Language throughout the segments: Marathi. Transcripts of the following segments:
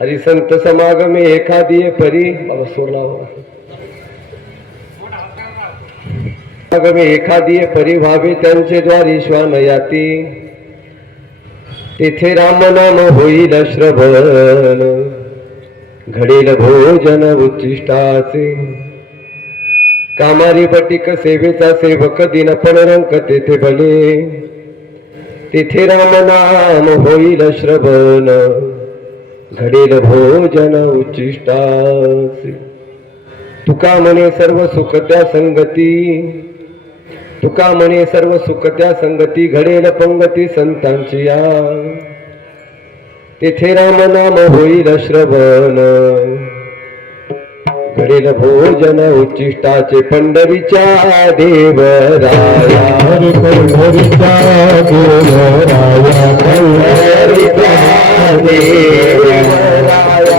हरिसंत समागमे एखादी परी बाबा सोडला समागमे एखादी परी व्हावे त्यांचे द्वारी श्वान याती तेथे राम नाम होईल श्रवण घडेल भोजन उच्चिष्टाचे कामारी बटिक सेवेचा सेवक दिन पण रंक तेथे भले तेथे राम नाम होईल श्रवण घडेल भोजन उच्चिष्टाचे तुका म्हणे सर्व सुख त्या संगती तुका म्हणे सर्व सुख त्या संगती घडेल पंगती संतांची या तेथे राम नाम होईल श्रवण घडेल भोजन उच्चिष्टाचे पंढरीच्या देवराया पंढरीच्या देवराया पंढरीच्या देवराया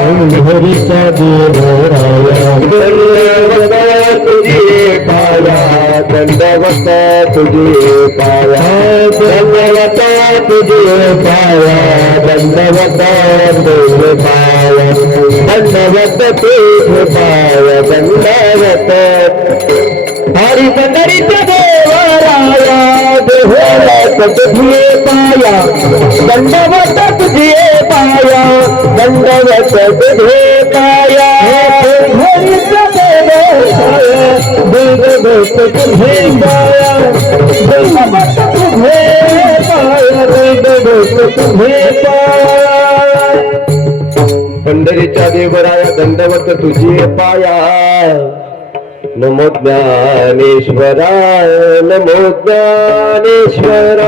पंढरीच्या देवराया दंडवत तुझे पाया दंडवत तुझे पाया दंडवत तुझे पाया दंडवत तुझे पाया दंडवत तुझे पाया दंडवत हरी पंढरीच्या देवराया देवराया तुझे पाया दंडवत तुझे पाया दंडवत तुझे पाया हरीच्या देवराया देवदत्त तुझे पाया दंडवत तुझे पाया देवदत्त तुझे पाया पंढरीच्या देवराया दंडवत तुझे पाया नमो ज्ञानेश्वरा नमो ज्ञानेश्वरा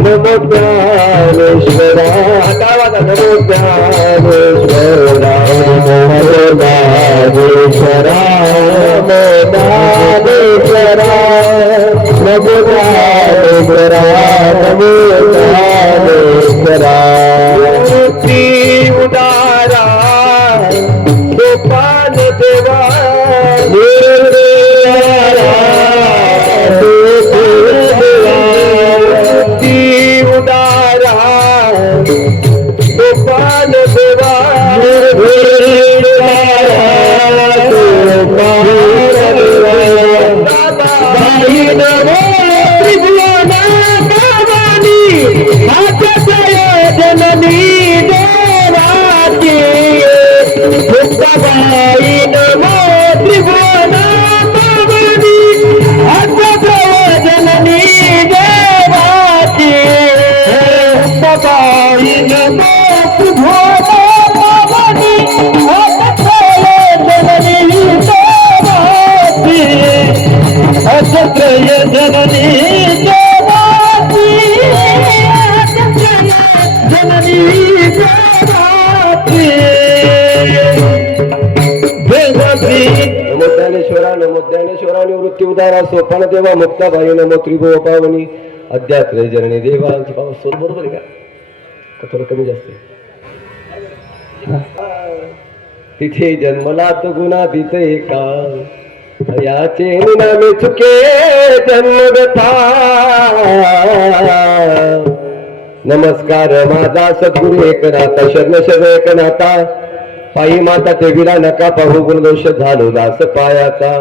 नमो ज्ञानेश्वरा नमो ज्ञानेश्वरा नमो ज्ञानेश्वरा नमो ज्ञानेश्वरा नमो ज्ञानेश्वरा नमो ज्ञानेश्वरा मूर्ती उदारा गोपाल देवा गोपाल देवा जननी देवाची नमो त्रिभुवना पावनी जननी देवाची नमो त्रिभुवना पावनी जननी देवाची जननी देवाची जननी नमो ज्ञानेश्वरा नमो ज्ञानेश्वरा निवृत्ती उदारा सोपान देवा मुक्ताबाई नमो त्रिभुव पावनी अध्यात्म जननी देवा सोल बरोबर आहे का थोडं कमी जास्त तिथे जन्मला तो गुणातीत एका याचे नामे चुके जन्मगथा नमस्कार माझा सद्गुरु एकनाथा शरण शरण एकनाथा पायी माता देवीला नका पाहू गुणदोष झालो दास पायाचा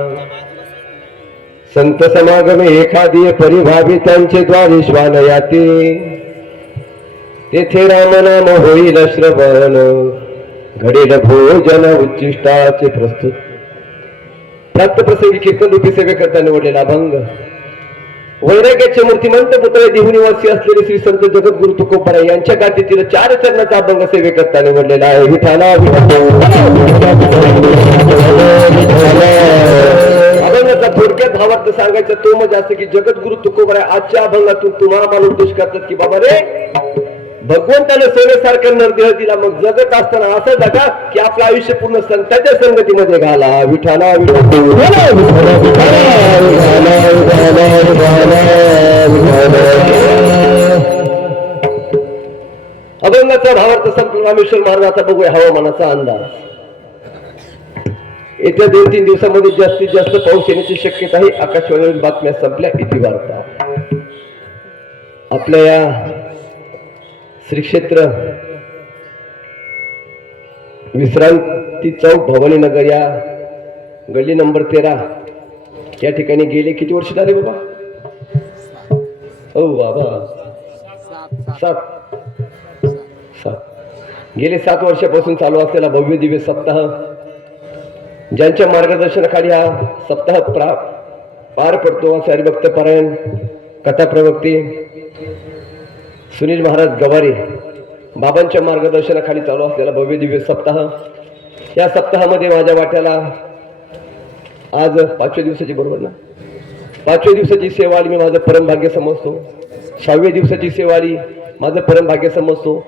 संत समागमे एखादी परिभावी त्यांचे द्वारी श्वान याती तेथे राम नाम होईल श्रवण, घडेल भोजन उच्चिष्टाचे प्रस्तुत. प्राप्त प्रसंगी कीर्तन रूपी सेवे करता निवडलेला अभंग, वैराग्याचे मूर्तिमंत पुतळे देहू निवासी असलेले श्री संत जगद्गुरु तुकोबाराय यांच्या गाथेतील 4 चरणाचा अभंग सेवे करता निवडलेला आहे. विठाला अभंगाचा थोडक्यात भावार्थ सांगायचा तो म्हणजे असं की जगद्गुरु तुकोबाराय आजच्या अभंगातून तुम्हाला मला उद्देश करतात की बाबा रे, भगवंताने सोन्यासारखा नरदेह दिला, मग जगत असताना असं जगा की आपलं आयुष्य पूर्ण संतांच्या संगतीमध्ये घाला. विठाला अभंगाचा भावार्थ संत रामेश्वर महाराजांचा बघूया हवामानाचा अंदाज. येत्या 2-3 दिवसामध्ये जास्तीत जास्त पाऊस येण्याची शक्यता आहे. आकाशवाणीवरील बातम्या संपल्या. इति वार्ता. आपल्या या श्री क्षेत्र विश्रांती चौक भवानी नगर या गल्ली नंबर 13 या ठिकाणी गेले किती वर्ष झाले बाबा? हो बाबा, 7 गेले 7 वर्षापासून चालू असलेला भव्य दिव्य सप्ताह, ज्यांच्या मार्गदर्शनाखाली हा सप्ताह पार पडतो असे हरिभक्त पारायण कथा प्रवक्ते सुनील महाराज गवारे बाबांच्या मार्गदर्शनाखाली चालू असलेला भव्य दिव्य सप्ताह. या सप्ताहामध्ये माझ्या वाट्याला आज 5व्या दिवसाची, बरोबर ना, 5व्या दिवसाची सेवा आली. मी माझं परमभाग्य समजतो. 6व्या दिवसाची सेवा आली, माझं परमभाग्य समजतो.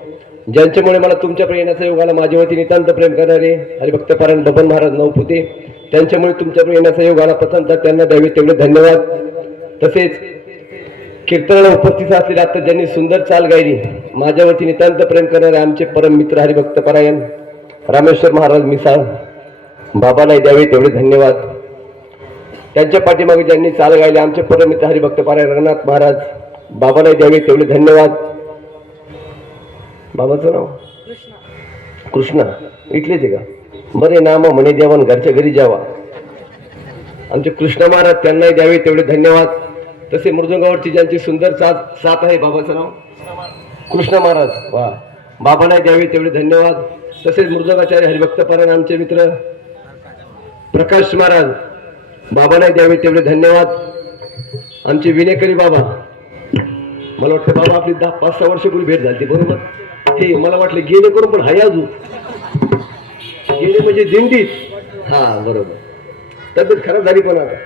ज्यांच्यामुळे मला तुमच्याकडे येण्याचा योग आला, माझ्यावरती नितांत प्रेम करणारे हरिभक्त पारायण बबन महाराज नवपुते, त्यांच्यामुळे तुमच्याकडे येण्याचा योग आला. प्रथमतः त्यांना द्यावे तेवढे धन्यवाद. तसेच कीर्तनाला उपस्थित असलेले आता ज्यांनी सुंदर चाल गायली, माझ्यावरती नितांत प्रेम करणारे आमचे परम मित्र हरिभक्त पारायण रामेश्वर महाराज मिसाळ, बाबाला द्यावे तेवढे धन्यवाद. त्यांच्या पाठीमागे ज्यांनी चाल गायली आमचे परम मित्र हरिभक्त पारायण रंगनाथ महाराज, बाबाला द्यावे तेवढे धन्यवाद. बाबाचं नाव कृष्णा, इथलेच आहे का? बरे नाम म्हणे देवान घरच्या घरी जावा. आमचे कृष्ण महाराज, त्यांनाही द्यावे तेवढे धन्यवाद. तसे मृदंगावरची ज्यांची सुंदर साथ आहे, बाबाचं नाव कृष्ण महाराज, वा, बाबाला द्यावे तेवढे धन्यवाद. तसेच मृदंगाचार्य हरिभक्त पारायण आमचे मित्र प्रकाश महाराज, बाबाला द्यावे तेवढे धन्यवाद. आमचे विनेकरी बाबा, मला वाटतं बाबा आपली 10-5-6 वर्षापूर्वी भेट झाली, बरोबर? हे मला वाटलं गेले करून, पण हाय अजून गेले म्हणजे दिंडीत. हा बरोबर, तब्येत खराब झाली पण आता.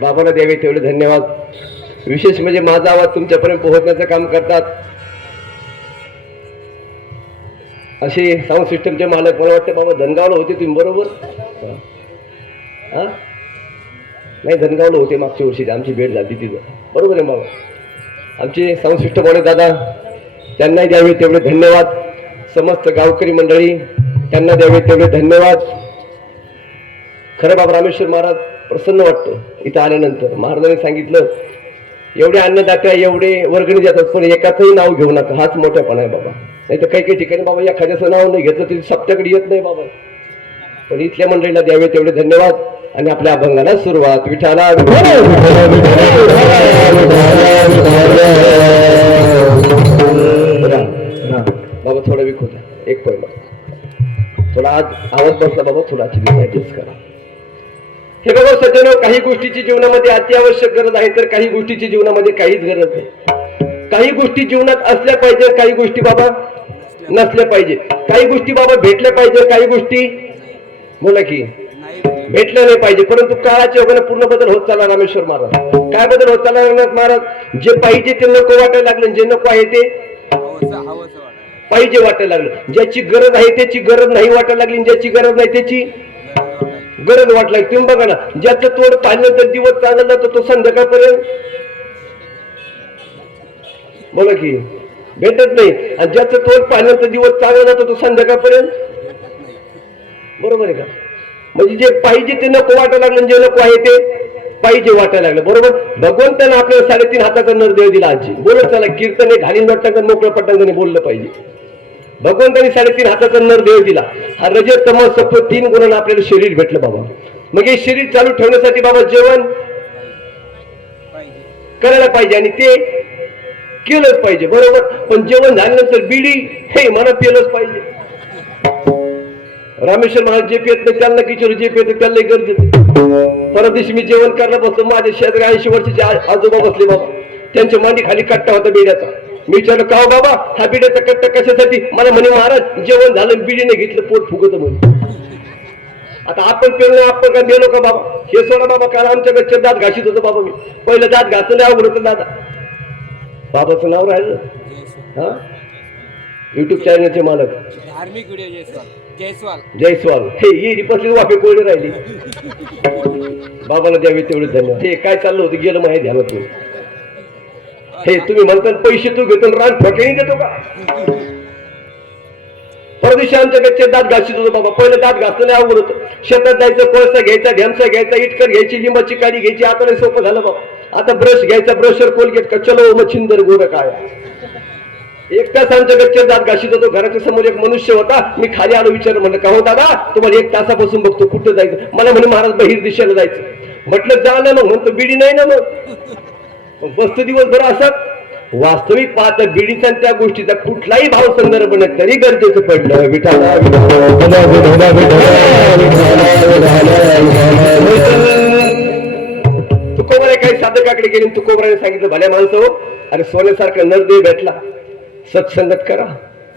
बाबाला द्यावे तेवढे धन्यवाद. विशेष म्हणजे माझा आवाज तुमच्यापर्यंत पोहोचण्याचं काम करतात असे साऊंड सिस्टमचे मालक, मला वाटतं बाबा धनगावला होते तुम्ही, बरोबर? हा नाही, धनगावला होते मागच्या वर्षी, आमची भेट झाली तिथं, बरोबर आहे बाबा? आमचे साऊंड सिस्टम वाले दादा, त्यांनाही द्यावे तेवढे धन्यवाद. समस्त गावकरी मंडळी, त्यांना द्यावे तेवढे धन्यवाद. खरं बाबा रामेश्वर महाराज प्रसन्न वाटतं इथं आल्यानंतर. महाराजांनी सांगितलं एवढे अन्नदात्या एवढे वर्गणी देतात, पण एकाचंही नाव घेऊ नका, हाच मोठेपणा आहे बाबा. नाही तर काही ठिकाणी बाबा एखाद्याचं नाव नाही घेतलं तरी सप्त्याकडे येत नाही बाबा. पण इथल्या मंडळीला द्यावे तेवढे धन्यवाद. आणि आपल्या अभंगाला सुरुवात. विठाला बाबा थोडा विक होता, एक पॉईंट थोडा आज आवाज बसला बाबा, थोडा ऍडजस्ट करा. हे बघा सज्जनो, काही गोष्टीची जीवनामध्ये अत्यावश्यक गरज आहे, तर काही गोष्टीची जीवनामध्ये काहीच गरज नाही. काही गोष्टी जीवनात असल्या पाहिजे, काही गोष्टी बाबा नसल्या पाहिजे. काही गोष्टी बाबा भेटल्या पाहिजे, काही गोष्टी बोला की भेटल्या नाही पाहिजे. परंतु काळाच्या ओघाने पूर्ण बदल होत चालला रामेश्वर महाराज. काय बदल होत चालला रंगनाथ महाराज? जे पाहिजे ते नको वाटायला लागलं, जे नको आहे ते पाहिजे वाटायला लागलं. ज्याची गरज आहे त्याची गरज नाही वाटायला लागली, ज्याची गरज नाही त्याची गरज वाटली. तुम्ही बघा ना, ज्याचं तोड पाहिलं तर दिवस चांगला जातो तो संध्याकाळपर्यंत बोला की भेटत नाही, आणि ज्याचं तोड पाहिलं तर दिवस चांगला जातो तो संध्याकाळपर्यंत, बरोबर आहे का? म्हणजे जे पाहिजे ते नको वाटायला लागलं, जे नको आहे ते पाहिजे वाटायला लागलं, बरोबर? भगवंताने आपल्याला 3.5 हाताचा नरदेह दिला. आजी बोलत चला, कीर्तने घालीन पटांगण मोकळं पटांगणे बोललं पाहिजे. भगवंताने 3.5 हाताचा नरदेह दिला. हा रज तम सत्व 3 गुणांना आपल्याला शरीर भेटलं बाबा. मग हे शरीर चालू ठेवण्यासाठी बाबा जेवण करायला पाहिजे, आणि ते केलंच पाहिजे बरोबर. पण जेवण झाल्यानंतर बिडी हे मला पेलंच पाहिजे. रामेश्वर महाराज जे पेत नाही त्यांना किशोर जे पेत त्यांना गरजेचं. परत दिवशी मी जेवण करायला बसलो, माझ्या शेजारी 80 वर्षाचे आजोबा बसले बाबा. त्यांच्या मांडी खाली कट्टा होता बिड्याचा. मी विचारलं का बाबा हा बिड्याचा कट्टा कशासाठी? मला म्हणे महाराज जेवण झालं बिडीने घेतलं पोट फुगत म्हणे. आता आपण पेलो आपण का मेलो का बाबा? हे सोडा बाबा. काल आमच्या गच्च्यात दात घाशीत होतो बाबा मी. पहिलं दात घासलं अवघड होतं दादा. बाबाचं नाव राहिलं हा. युट्यूब चॅनलचे मालक धार्मिक व्हिडिओ जयस्वाल हे येरी पसली वाफे कोरडे राहिली. बाबाला द्यावे तेवढे धन्यवाद. हे काय चाललं होतं गेलं माहिती ध्यानात तुम्ही. हे तुम्ही म्हणता पैसे तू घेतो रान ठोकेही देतो का? परदिवशी आमच्या गच्च्यात दात घासीत होतो बाबा. पहिलं दात घासलं अवघड होतं. शेतात जायचं, कोळसा घ्यायचा, ढेमसा घ्यायचा, इटकर घ्यायची, लिंबाची काडी घ्यायची. आता नाही सोपं झालं बाबा. आता ब्रश घ्यायचा, ब्रशर कोलगेट का चलो मच्छिंदर गोड काय. एक तास आमच्या गच्च्यात दात घासीत होतो. घराच्या समोर एक मनुष्य होता. मी खाली आलो, विचारलं म्हणलं का हो दादा तुम्हाला 1 तासापासून बघतो कुठं जायचं? मला म्हणे महाराज बहिर दिशेला जायचं. म्हटलं जा ना. मग म्हणतो बिडी नाही ना. मग बसतो दिवसभर असत. वास्तविक पाहता बिडीचा त्या गोष्टीचा कुठलाही भाव संदर्भ नाही तरी गरजेचं पडलं. विठाला तुकोबराय काही साधकाकडे गेले. तुकोबराने सांगितलं भल्या माणसं हो, अरे सोन्यासारखा नरदेव भेटला, सत्संगत करा.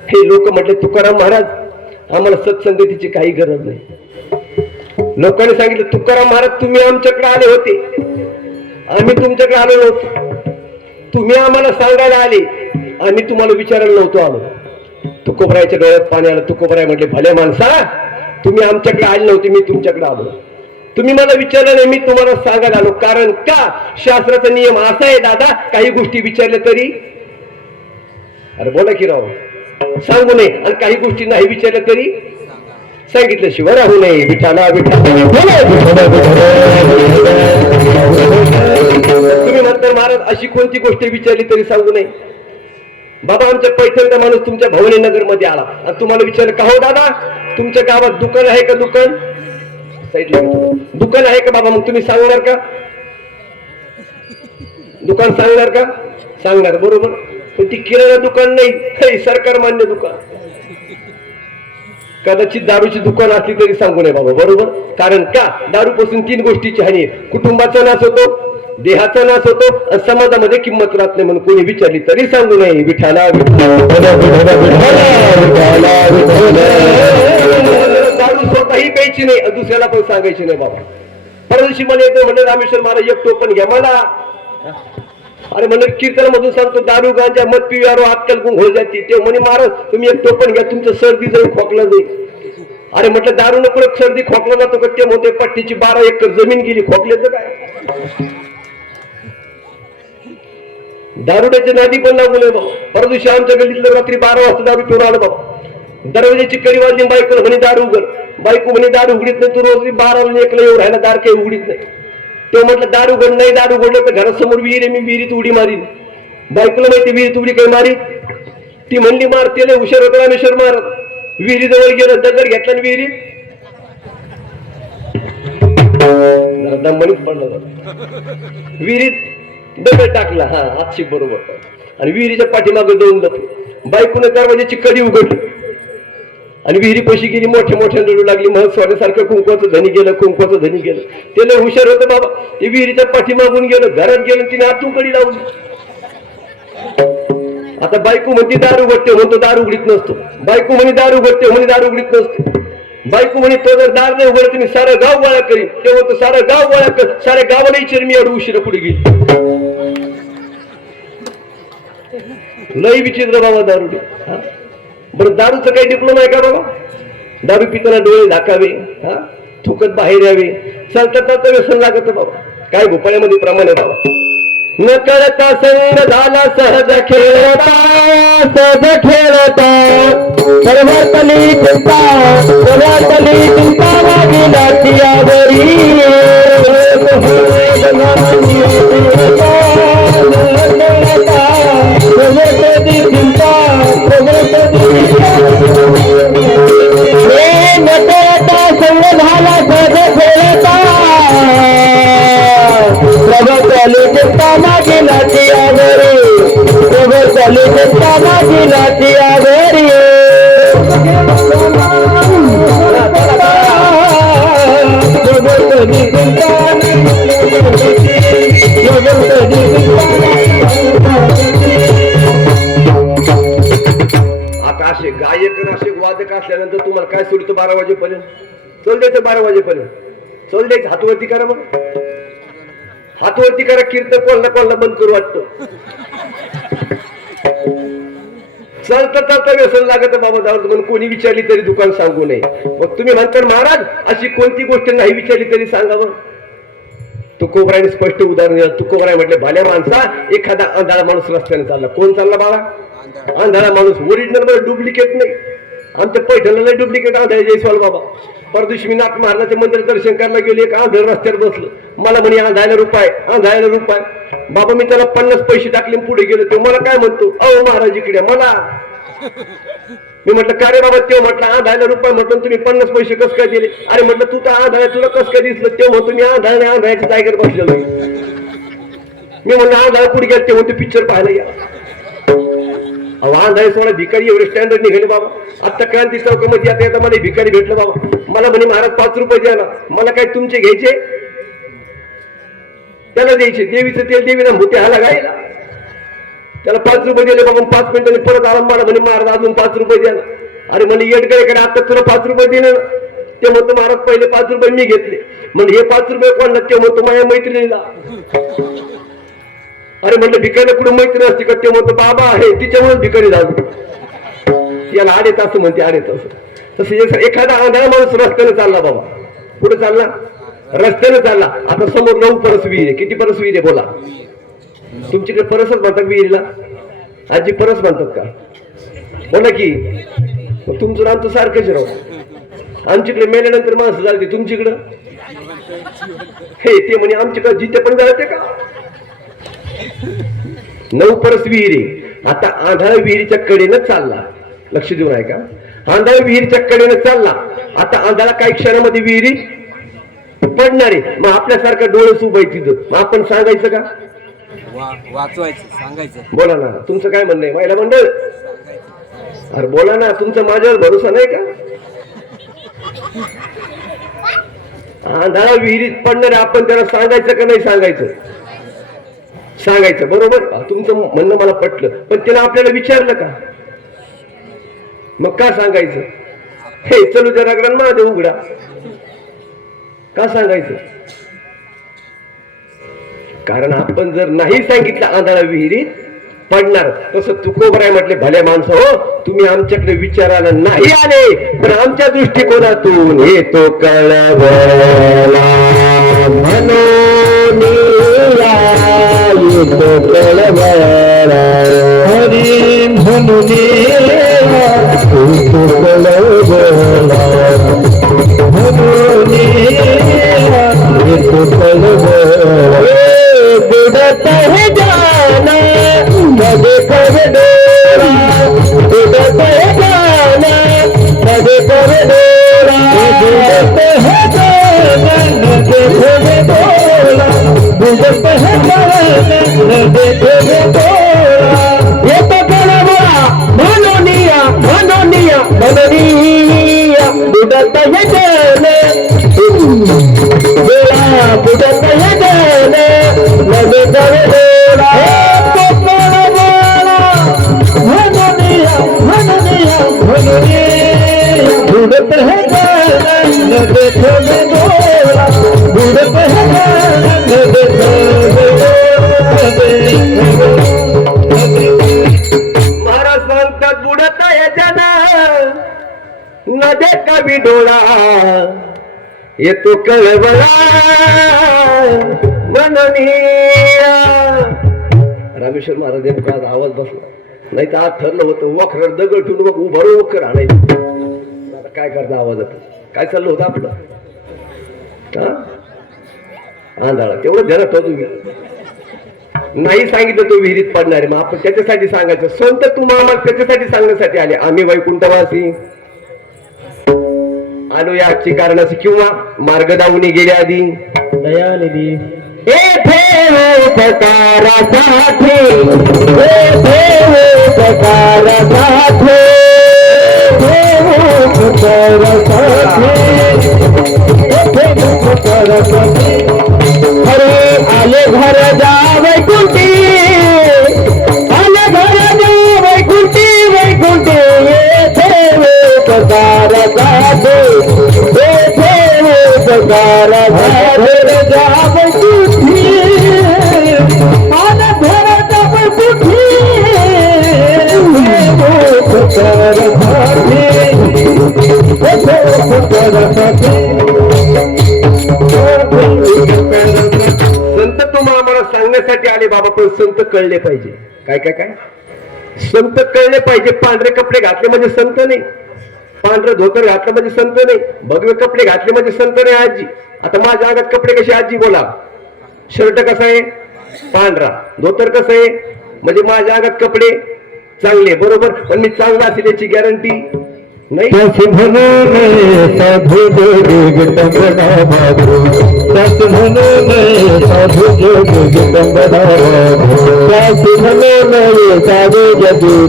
हे लोक म्हटले तुकाराम महाराज आम्हाला सत्संगतीची काही गरज नाही. लोकांनी सांगितलं तुकाराम महाराज तुम्ही आमच्याकडे आले होते, आम्ही तुमच्याकडे आलो नव्हतो. तुम्ही आम्हाला सांगायला आले, आम्ही तुम्हाला विचारायला नव्हतो आलो. तुकोबरायच्या डोळ्यात पाणी आलं. तुकोबराय म्हटले भल्या माणसा तुम्ही आमच्याकडे आले नव्हते, मी तुमच्याकडे आलो. तुम्ही मला विचारलं नाही, मी तुम्हाला सांगायला आलो. कारण का शास्त्राचा नियम असा आहे दादा, काही गोष्टी विचारल्या तरी अरे बोला की राव सांगू नये, आणि काही गोष्टी नाही विचारल्या तरी सांगितल्याशिवाय राहू नये. विठाला तुम्ही म्हणता महाराज अशी कोणती गोष्ट विचारली तरी सांगू नये? बाबा आमच्या पैठणचा माणूस तुमच्या भवानी नगर मध्ये आला आणि तुम्हाला विचारलं का हो दादा तुमच्या गावात दुकान आहे का? दुकान साईडला दुकान आहे का बाबा? मग तुम्ही सांगणार का? दुकान सांगणार का? सांगणार बरोबर. पण ती किराणा दुकान नाही, सरकार मान्य दुकान. कदाचित दारूची दुकान असली तरी सांगू नये बाबा बरोबर. कारण का दारूपासून 3 गोष्टीची हानी आहे. कुटुंबाचा नाश होतो, देहाचा नाश होतो, आणि समाजामध्ये किंमत राहत नाही. म्हणून कोणी विचारली तरी सांगू नये. विठाला दारू स्वतःही प्यायची नाही, दुसऱ्याला पण सांगायची नाही बाबा. परदिवशी मला येतो म्हणजे रामेश्वर महाराज एक टोपण घ्या मला. अरे म्हणजे कीर्तन मधून सांगतो दारू गांजा मत पिव्यारो अक्कल गुंग हो जाती. ते म्हणे महाराज तुम्ही एक टोपण घ्या, तुमचं सर्दी जाईल खोकला जाईल. अरे म्हटलं दारू नको सर्दी खोकला जातो का? ते म्हणते पट्टीची 12 एकर जमीन गेली, खोकल्याचं काय? दारुड्याच्या नादी पण लागू नये बाबा. परदिवशी आमच्या गल्लीतलं रात्री 12 वाजता दारू पिऊन आलं बाबा. दरवाजाची कडी वाजली, बायकोला म्हणे दारू उघड. बायको म्हणे दारू उघडीत नाही, तू रोज 12 एकला येऊ राहिला, दार काही उघडीत नाही. तो म्हटलं दारू उघड नाही, दारू उघडलं तर घरासमोर विहीर आहे, मी विहिरीत उडी मारीन. बायकोला माहिती विहिरीत उडी काही मारी. ती म्हणली मार. त्याला हुशार होता रामेश्वर मार. विहिरीजवळ गेलं, दगड घेतला आणि विहिरीत दमणीच पडला. विहिरीत दगड टाकला. हा आक्षेप बरोबर. आणि विहिरीच्या पाठीमागे जाऊन लपलो. बायकोने दरवाजाची कडी उघडली आणि विहिरी पैशी गेली. मोठ्या मोठ्या रडू लागली. मग सोन्यासारखं कुंकवाचं धनी गेलं, कुंकवाचं धनी गेलं. त्याला हुशार होतं बाबा. ते विहिरीच्या पाठीमागून गेलं, घरात गेलं, तिने आतून कडी लावली. आता बायको म्हणते दारू उघडते, म्हणतो दारू उघडीत नसतो. बायको म्हणे दारू उघडते, म्हणे दारू उघडीत नसतो. बायको म्हणे तो जर दार नाही उघडत मी सारं गाव गोळा करीन. ते म्हणतो सारं गाव गोळा कर, साऱ्या गावाला विचार मी एवढं उशिरा पुढे गेली. लई विचित्र बाबा दारू. बरं दारूचं काही डिप्लोमा आहे का बाबा? दारू पिताना डोळे झाकावे, हा थुकत बाहेर यावे, चालता व्यसन लागत बाबा. काय भोपाळ्यामध्ये प्रमाण आहे बाबा. न कळता संग झाला सहज खेळता, सहज खेळता सर्वतली चिंता, सर्वतली चिंता लागेला तियावरी. मालक असल्यानंतर तुम्हाला काय सोडतो 12 वाजेपर्यंत चल द्यायचं 12 वाजेपर्यंत चल द्यायचं हातवरती करा मग हातवरती करा कीर्तन कोणाला बंद करू वाटतं चालता व्यसन लागत बाबा जाऊ म्हणून कोणी विचारली तरी दुकान सांगू नये मग तुम्ही म्हणता महाराज अशी कोणती गोष्ट नाही विचारली तरी सांगावं तुकोबराने स्पष्ट उदाहरण दिलं तुकोबराय म्हटले भाल्या माणसा एखादा आंधळा माणूस रस्त्याने चालला कोण चालला बाळा आंधळा माणूस ओरिजिनल मध्ये डुप्लिकेट नाही आमच्या पैठणला डुप्लिकेट आंधळे जयस्वाल बाबा परदिवशी मी नाथ महाराजाच्या मंदिर दर्शन करायला गेले एक आंधळ रस्त्यावर बसलो मला म्हणे आंधळ्याला रुपये बाबा मी त्याला 50 पैसे टाकले पुढे गेलो ते मला काय म्हणतो अहो महाराज इकडे मला मी म्हटलं का रे बाबा तेव्हा म्हटलं आंधळ्याला रुपये म्हटलं तुम्ही 50 पैसे कसं काय दिले अरे म्हटलं तू तर आंधळ्या तुला कसं काय दिसलं तेव्हा म्हणतो मी आंधळ्याच्या जागेवर बसलेलो मी म्हणलं आंधळा पुढे गेला तेव्हा ते पिक्चर पाहायला या आंधळे सोडा भिकारी एवढे स्टँडर्ड निघाले बाबा आता क्रांती चौकामध्ये आता येता मला भिकारी भेटलं बाबा मला म्हणे महाराज 5 रुपये द्याला मला काय तुमचे घ्यायचे त्याला द्यायचे देवीचं तेल देवीला भूते हाला गायला त्याला 5 रुपये दिले बाबा 5 मिनिटांनी परत आला मला म्हणे महाराज अजून 5 रुपये द्याला अरे म्हणे येडकडे आता तुला 5 रुपये दिले ते म्हणतो महाराज पहिले 5 रुपये मी घेतले म्हणजे हे 5 रुपये कोणला ते म्हणतो माझ्या मैत्रिणीला अरे म्हटलं भिकारीला कुठे मैत्री असते का ते म्हणतो बाबा आहे तिच्यामुळे भिकारी झालो याला आडे तास म्हणते आडे तास तसं एखादा आंधळा माणूस रस्त्याने चालला बाबा कुठे चालला रस्त्याने चालला आता समोर 9 परस विहीर आहे किती परस विहीर आहे बोला तुमच्याकडे परसच म्हणतात विहिरीला आजी परस म्हणतात का बोला की तुमचं नाम तर सारखंच राहू आमच्याकडे मेल्यानंतर माणसं झाली तुमच्याकडं हे ते म्हणे आमच्याकडे जिथे पण जायचे का 9 परस विहिरी आता आंधळा विहिरीच्या कडेनं चालला लक्ष देऊन आहे का आंधळा विहिरीच्या कडेनं चालला आता आंधळा काही क्षणामध्ये विहिरी पडणारे मग आपल्यासारखं डोळे उभं आहे तिथं मग आपण सांगायचं का वाचवायचं सांगायचं बोला ना तुमचं काय म्हणणं आहे महिला मंडळ अरे बोला ना तुमचा माझ्यावर भरोसा नाही का आंधळा विहिरीत पडणारे आपण त्याला सांगायचं का नाही सांगायचं बरोबर तुमचं म्हणणं मला पटलं पण त्याला आपल्याला विचारलं का मग का सांगायचं हे चलू त्या रगडान महादेव उघडा का सांगायचं कारण आपण जर नाही सांगितलं आंधळा विहिरीत पडणार तसं तुकोबराय म्हटले भल्या माणसं हो तुम्ही आमच्याकडे विचारायला नाही आले पण आमच्या दृष्टिकोनातून येतो कळवला म्हणून येतो कळवला हरी म्हणून येतो कळवला म्हणून येतो कळवला बुडत है जाना कभी कभी डोरा बुडत है जाना कभी कभी डोरा बुडत है जाना कभी कभी डोरा बुडत है जाना कभी कभी डोरा ये तो कळवला मनोनिया बुडत है जाना बुडत है जाना कभी कभी डोरा बुडत है बुडत महाराज सांगतात बुडत आहे जना नदे कवी डोळा येतो कळवळा मननिया रामेश्वर महाराज यांचा आज आवाज बसला नाही तर आज ठरलं होतं वखर दगड ठेवून मग उभारून वखर आणायचं आता काय करता आवाजात काय चाललं होतं आपलं आंधळा तेवढं ध्यानात ठेवतो तुम्ही नाही सांगितलं तो विहिरीत पडणार मग आपण त्याच्यासाठी सांगायचं संत तुम्हाला त्याच्यासाठी सांगण्यासाठी आले आम्ही वैकुंठवासी आलो या आजची कारणाची किंवा मार्ग दावणी गेल्या आधी दयानिधी उपकारासाठी अरे आले घर जा वैकुंठी आले घर जा वैकुंठी वैकुंठी ये उपकार संत तुम्हाला आम्हाला सांगण्यासाठी आले बाबा, पण संत कळले पाहिजे. काय काय काय संत कळले पाहिजे. पांढरे कपडे घातले म्हणजे संत नाही, पांढरं धोतर घातलं म्हणजे संत नाही, भगवे कपडे घातले म्हणजे संत नाही. आजी आता माझ्या अंगात कपडे कसे आजी बोला, शर्ट कसा आहे पांढरा, धोतर कसं आहे म्हणजे माझ्या अंगात कपडे चांगले बरोबर, पण मी चांगला असेल याची गॅरंटी नाही. साधू जगी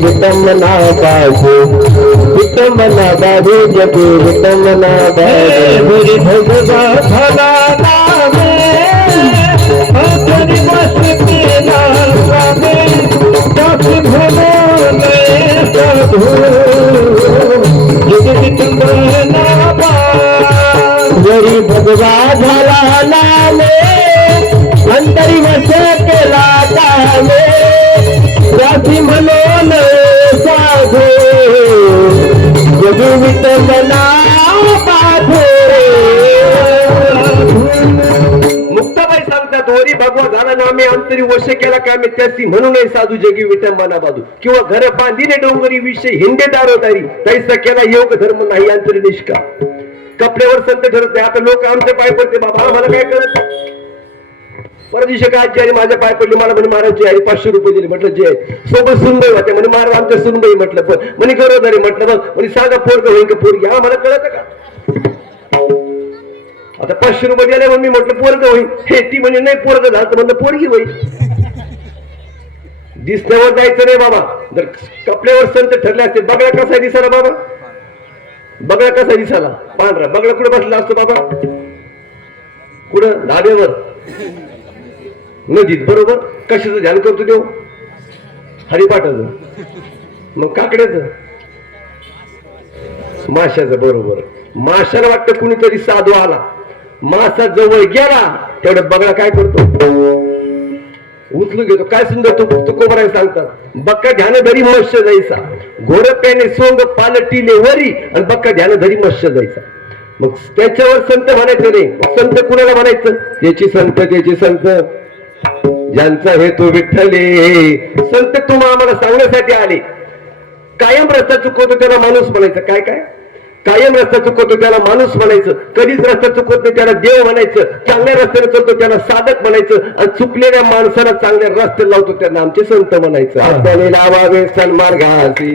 विटंबना बाजू विटंबना बाजू जगी विटंबना बाजू भगवा भला नामे हरि बस केला स्वामी दासी भलो साधू जगी विटंबना जरी भगवा झाला नामे अंतरी वश केला कामे दासी म्हणून साधू जगी विटंबना बाजू. मुक्ताबाई सांगतात वरी भगवा झाला ना आम्ही अंतरी वश केला का मी त्याची म्हणून साधू जगी विटंबना बाजू. किंवा घर बांधिले डोंगरी विषय हिंदे दारोदारी तैसा केला योग धर्म नाही अंतरी निष्का. कपड्यावर संत ठरत नाही. आता लोक आमचे पाय पडते बाबा आम्हाला काय कळत. परदिवशी काय आजी आणि माझ्या पाय पडली, मला म्हणे महाराजची आई 500 रुपये दिले. म्हटलं जे सोबत सुनबाई होते म्हणे महाराज आमच्या सुनबाई. म्हटलं पण म्हणे गरोदरी. म्हटलं मग म्हणे सांगा पोरग होईल का पोरगी. आम्हाला कळत का. आता 500 रुपये दिले म्हणून मी म्हटलं पोरग होईल. हे ती म्हणजे नाही पोरग झालं तर म्हणलं पोरगी होईल. दिसण्यावर जायचं नाही बाबा. जर कपड्यावर संत ठरले असते. बगळा कसा दिसाला बाबा, बगळा कसा दिसाला पांढरा. बगळा कुठे बसला असतो बाबा, कुठं धाब्यावर नदीत बरोबर. कशाचं ध्यान करतो देव, हरिपाठाचं. मग काकड्याचं माशाचं बरोबर. माशाला वाटतं कुणीतरी साधू आला, मासा जवळ गेला तेवढं बगळा काय करतो उचलून घेतो. काय सुंदर तुकोबराय सांगतात बक्का ध्यान धरी मत्स्य जायचा, घोड प्याने सोंग पालटीले वरी आणि बक्का ध्यान धरी मत्स्य जायचा. मग त्याच्यावर संत म्हणायचं नाही. संत कुणाला म्हणायचं, त्याची संत त्याची संत ज्यांचा हेतू विठ्ठले. संत तुम्हाला आम्हाला सांगण्यासाठी आले. कायम रस्ता चुकवतो त्याला माणूस म्हणायचं. काय काय कायम रस्ता चुकवतो त्याला माणूस म्हणायचं. कधीच रस्ता चुकवत नाही त्याला देव म्हणायचं. चांगल्या रस्त्याने चालतो त्याला साधक म्हणायचं. आणि चुकलेल्या माणसाला चांगल्या रस्ते लावतो त्यांना आमचे संत म्हणायचं. हाताने लावावे सन्मान घासी,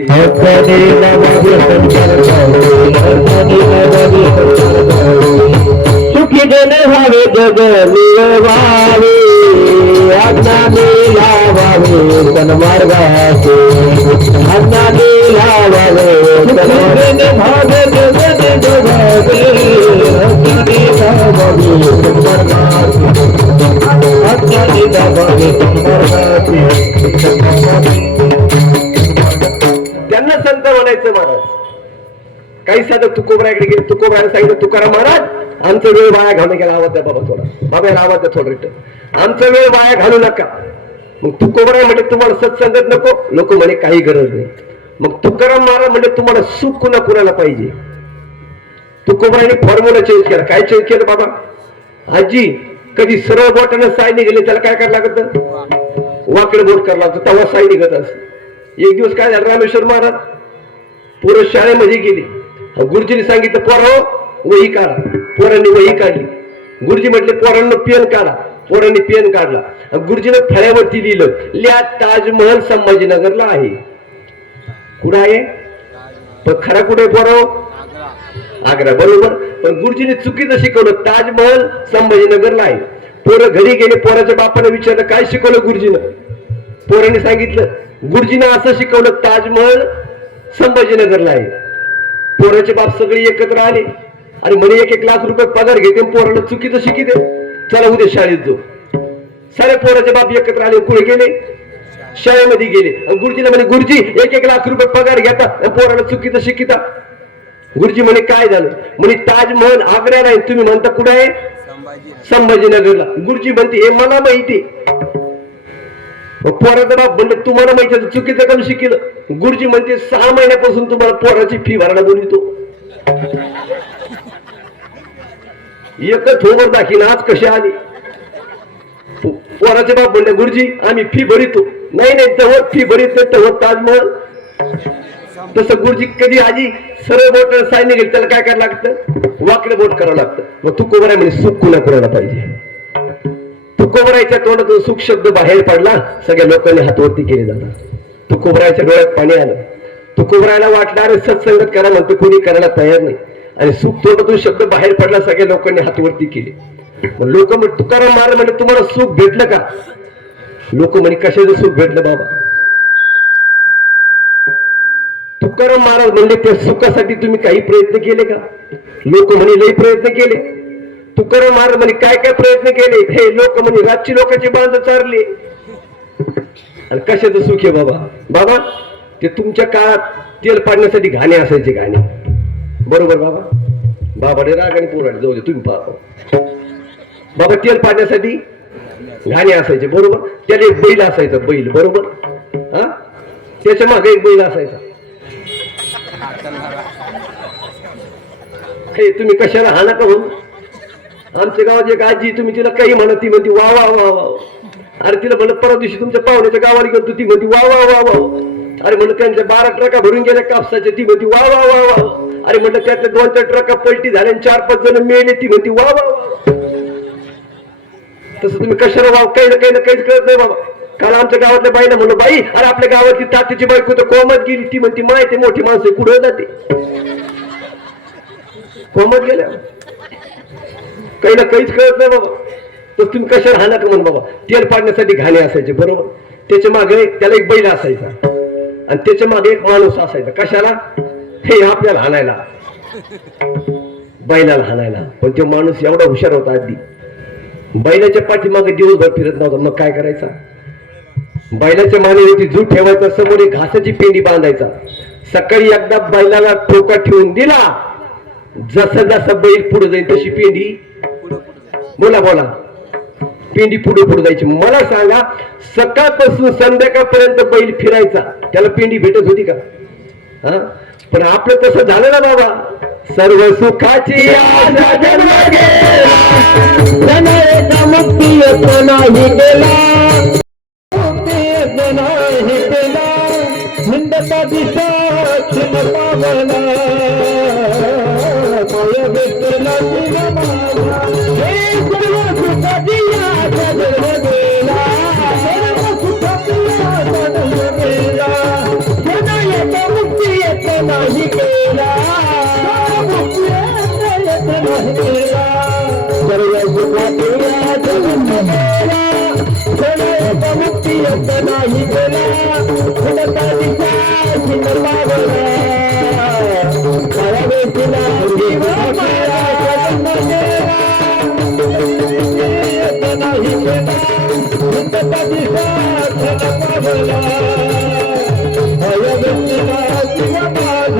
सुखी जन व्हावे जग मिळवावे, अज्ञानी लावावे सन्मार्गाचे, अज्ञानी लावावे सन्मार्गाचे, भावे जग जगावे, अज्ञानी लावावे सन्मार्गाचे, अज्ञानी लावावे सन्मार्गाचे. त्यांना संत म्हणायचं महाराज. काही साधक तुकोबराकडे गेले. तुकोबराने सांगितलं तुकाराम महाराज आमचा वेळ वाया घालून गेला. आवाज द्या बाबा थोडा, बाबा आवाज द्या थोडं रिटर्न. आमचा वेळ वाया घालू नका. मग तुकोबराय म्हणजे तुम्हाला सत्संगत नको. लोक म्हणे काही गरज नाही. मग तुकाराम महाराज म्हणजे तुम्हाला सुख कुणाला पाहिजे. तुकोबराने फॉर्म्युला चेंज केला. काय चेंज केलं बाबा आजी, कधी सरळ बोटानं साय निघाले त्याला काय करायला लागत, वाकडे बोट करावं लागतं तेव्हा साय निघत असते. एक दिवस काय झालं, रामेश्वर महाराज पोरं शाळेमध्ये गेली. गुरुजींनी सांगितलं पोरांनो वही काढा. पोरांनी वही काढली. गुरुजी म्हटले पोरांना पेन काढा. पोरांनी पेन काढला. गुरुजीनं फळ्यावरती लिहिलं, लिहा ताजमहल संभाजीनगरला आहे. कुठं आहे पण खरा कुठे पोराव, आग्रा बरोबर. पण गुरुजीने चुकीचं शिकवलं, ताजमहल संभाजीनगरला आहे. पोरं घरी गेले. पोराच्या बापाने विचारलं काय शिकवलं गुरुजीनं. पोरांनी सांगितलं गुरुजीनं असं शिकवलं ताजमहल संभाजीनगरला आहे. पोराचे बाप सगळे एकत्र आले आणि म्हणे 1-1 लाख रुपये पगार घेते. पोराला चुकीचं शिकिते, चला उद्या शाळेत जाऊ. सारे पोराचे बाप एकत्र आले. कुठे गेले, शाळेमध्ये गेले. गुरुजीला म्हणे गुरुजी 1-1 लाख रुपये पगार घेता पोराला चुकीचं शिकिता. गुरुजी म्हणे काय झालं. म्हणे ताजमहल आग्र्याला आहे, तुम्ही म्हणता कुठे आहे संभाजीनगरला. गुरुजी म्हणते हे मला माहिती. पोराचा बाप म्हणले तुम्हाला माहिती चुकीचं काम शिकलं. गुरुजी म्हणते 6 महिन्यापासून तुम्हाला पोराची फी भरायला बोलतो. एकच होमर दाखीन आज कशी आली. पोराचे बाप म्हणले गुरुजी आम्ही फी भरितो. नाही नाही तेव्हा फी भरीत नाही तेव्हा ताजमहल. तसं गुरुजी कधी आजी सरळ बोट साय निघेल त्याला काय करायला लागतं, वाकडं बोट करावं लागतं. मग तू कोबरा म्हणजे सुख कुणा करायला पाहिजे. तू कोबरायच्या तोंडातून सुख शब्द बाहेर पडला, सगळ्या लोकांनी हातवरती केले जातात. तू कोबरायच्या डोळ्यात पाणी आलं. तू कोबरायला वाटलं अरे सत्संगत करा म्हणतो, कोणी करायला तयार नाही. आणि सुख तोंडातून शब्द बाहेर पडला, सगळ्या लोकांनी हातवरती केले. लोक म्हणे तुकाराम महाराज म्हणजे तुम्हाला सुख भेटलं का. लोक म्हणे कशाचं सुख भेटलं बाबा. तुकाराम महाराज म्हणले त्या सुखासाठी तुम्ही काही प्रयत्न केले का. लोक म्हणे लई प्रयत्न केले. तुकाराम महाराज म्हणे काय काय प्रयत्न केले. हे लोक म्हणे रातची लोकांचे बांध चारले. आणि कशाचं सुख आहे बाबा. बाबा ते तुमच्या काळात तेल पाडण्यासाठी घाणे असायचे, घाणे. बरोबर बाबा. बाबाने राग आणि पोराडे जाऊ दे तुम्ही पाहा. बाबा तेल पाडण्यासाठी घाणे असायचे, बरोबर. त्याला एक बैल असायचा, बैल. बरोबर. हा त्याच्या मागे एक बैल असायचा. हे तुम्ही कशाला हाना का म्हणून. आमच्या गावात एक आजी, तुम्ही तिला काही म्हणा ती म्हणती वा वा वा वा. अरे तिला म्हणत परवा दिवशी तुमच्या पाहुण्याच्या गावाला गेलो, ती म्हणती वा वा वा वा. अरे म्हणलं त्यांच्या 12 ट्रका भरून गेल्या कापसाच्या, ती म्हणती वा वा वा वा. अरे म्हणलं त्यातल्या 2-4 ट्रका पलटी झाल्या, 4-5 जण मेले, ती म्हणती वा वा वा. तसं तुम्ही कशाला वाव काही ना काहीच कळत नाही बाबा. काल आमच्या गावातल्या बाईला म्हणलं बाई अरे आपल्या गावातली तात्याची बायको तर कोमात गेली. ती म्हणती माहिती मोठी माणसं कुठं जाते, कोमात गेल्या. काही ना काहीच कळत नाही बाबा. तर तुम्ही कशाला हाना का म्हण बाबा. तेल पाडण्यासाठी घाणे असायचे, बरोबर. त्याच्या मागे त्याला एक बैल असायचा आणि त्याच्या मागे एक माणूस असायचा. कशाला. हे आपल्याला हाणायला, बैलाला हाणायला. पण तो माणूस एवढा हुशार होता आधी, बैलाच्या पाठीमागे दिवसभर फिरत नव्हता. मग काय करायचा. बैलाच्या मानेवरती जूट ठेवायचा, समोर एक घासाची पेंडी बांधायचा. सकाळी एकदा बैलाला ठोका ठेवून दिला, जसं जसं बैल पुढे जाईल तशी पेंडी बोला बोला पेंडी पुढे पुढे जायची. मला सांगा सकाळपासून संध्याकाळपर्यंत बैल फिरायचा, त्याला पेंडी भेटत होती का. हा पण आपलं तसं झालं ना बाबा. सर्व सुखाची आशा जन्म गेला, मुक्ती येत नाही गेला, मुक्ती येत नाही गेला. हिंदता दिशा छिन पावला, माया भेटला तिला माझा. हे सर्व सुखाची आशा जन्म गेला, सर्व सुखाची आशा जन्म गेला. मुक्ती येत नाही गेला, मुक्ती येत नाही गेला. सर्व सुखाची आशा जन्म गेला, मुक्ती येत नाही गेला. हिंदता दिशा छिन पावला, माया भेटला तिला माझा. जन्म गेला, येत नाही गेला. हिंदता दिशा छिन पावला, माया भेटला तिला माझा.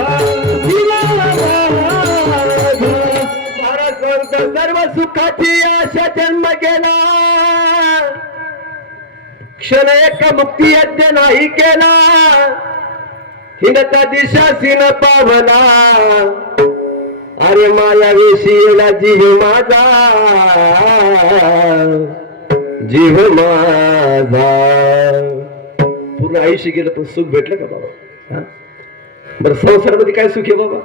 महाराज म्हणतात सर्व सुखाची आशा जन्म गेला, क्षण एक मुक्ती यज्ञ नाही केला. हिंदता दिशासीन पावला, अरे माया विषयीला जीव माझा, जीव माझा. पूर्ण आयुष्य गेलं पण सुख भेटलं का बाबा. बरं संसारामध्ये काय सुख आहे बाबा.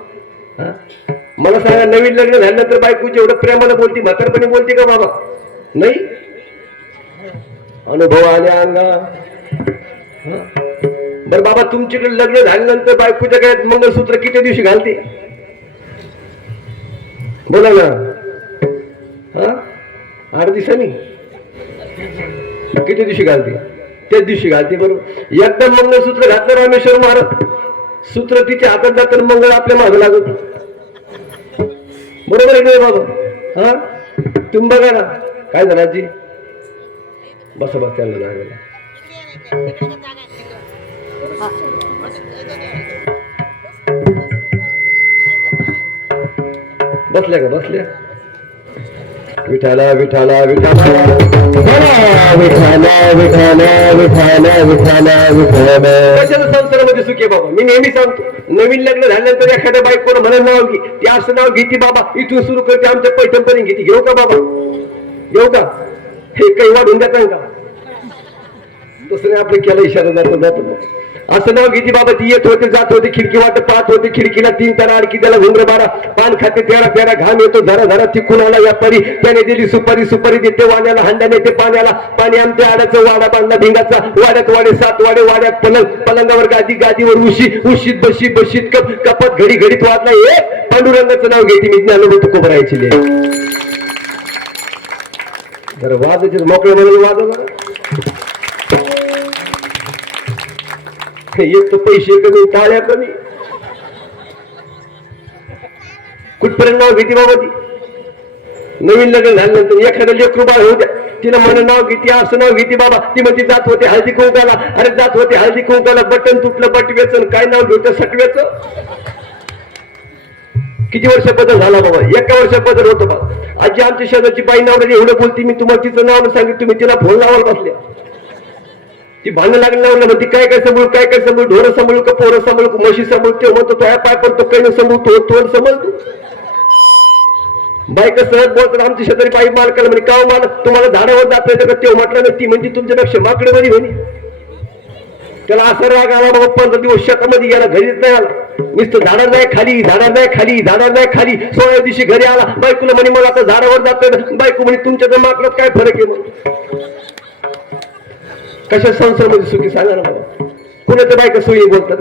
मला सांगा नवीन लग्न झाल्यानंतर बायको जेवढं प्रेमानं बोलती म्हातारपणे बोलते का बाबा. नाही. अनुभव आले अंगा. बरं बाबा तुमच्याकडे लग्न झाल्यानंतर बायकोच्या गळ्यात मंगळसूत्र किती दिवशी घालते बोला ना. 8 दिवसांनी किती दिवशी घालते. त्याच दिवशी घालते. बरोबर. एकदम मंगळसूत्र घातलं रामेश्वर महाराज, सूत्र तिच्या हातात जातं, मंगळ आपल्या मागं लागत. बरोबर आहे नाही बाबा. तुम्ही बघा ना काय झालं आजी. बस बस त्यांना लागला. बसल्या का बसल्या. विठाला विठाला विठाला विठाला विठाला विठाला विठाला विठाला. कशाला संसारामध्ये सुखी आहे बाबा. मी नेहमी सांगतो, नवीन लग्न झाल्यानंतर एखाद्या बायकोला म्हणा नाव घे, ती असं नाव घेते बाबा, इथून सुरू करते आमच्या पैठणपर्यंत घेते. घेऊ का बाबा, घेऊ का? हे काही वाढून देता का? तसं आपलं केला इशारा जातो जातो. असं नाव घेते बाबा, ती येत होते जात होते, खिडकी वाट पाहत होते, खिडकीला 3 तारा अडकी, त्याला घुंगर बारा, पान खाते प्यारा प्यारा, घाम येतो झरा झरा, तिकून आला व्यापारी, त्याने दिली सुपारी, सुपारी देते वाण्याला, हांडा नेते पाण्याला, पाणी आमच्या आड्याचं, वाडा बांधला भिंगाचा, वाड्यात वाडे 7 वाडे, वाड्यात पलंग, पलंगावर गादी, गादीवर उशी, उशीत बशी, बशीत कप, कपत घडी घडीत वाजला. हे पांडुरंगाचं नाव घेते मी, ज्ञानोबा तुकोबरायची ले. जरा वाजायचे मोकळे म्हणून वाजव जरा. एक तर पैसे कमी, टाळ्या कमी, कुठपर्यंत नाव घेते बाबा ती. नवीन लग्न झाल्यानंतर एखादं लेकरू बाळ होऊ द्या, तिला मन नाव घेते, असं नाव घेते बाबा. ती म्हणते जात होते हळदी कुंकाला, अरे जात होते हळदी कुंकाला, बटन तुटलं बटव्याचं, काय नाव घेतं सटव्याचं. किती वर्ष बदल झाला बाबा, एका वर्षात बदल होतो बाबा. आजी आमच्या शेजारची बाई नाव एवढं बोलती, मी तुम्हाला तिचं नाव सांगितलं, तुम्ही तिला फोन लावायला बसल्या. ती भांडण लागणार म्हणते काय काय सांभाळू, काय काय सांभाळू, ढोरं सांभाळू का पोरं सांभाळू का म्हशी सांभाळू. ते म्हणतो तो पाय पडतो, काही सांभाळू, तो तोंड सांभाळतो. बायका सहज बोलतात. आमची शेजारी बाई मालकाला म्हणे, का मालक तुम्हाला झाडावर जाता येतं का? तेव्हा म्हटलं ना, ती म्हणजे तुमच्यापेक्षा माकडे बरी म्हणे. त्याला असा राग आला बाबा, 15 दिवस शेतामध्ये गेला, घरीच नाही आला, नुसतं झाडा नाही खाली, झाडा नाही खाली, झाडा नाही खाली. 16व्या दिवशी घरी आला, बायकोला म्हणे मला आता झाडावर जातोय. बायको म्हणे तुमच्या तर माकडात काय फरक आहे मग? कशा संसारामध्ये सुखी सांगा ना बाबा. कुणाच्या बायका सोयी बोलतात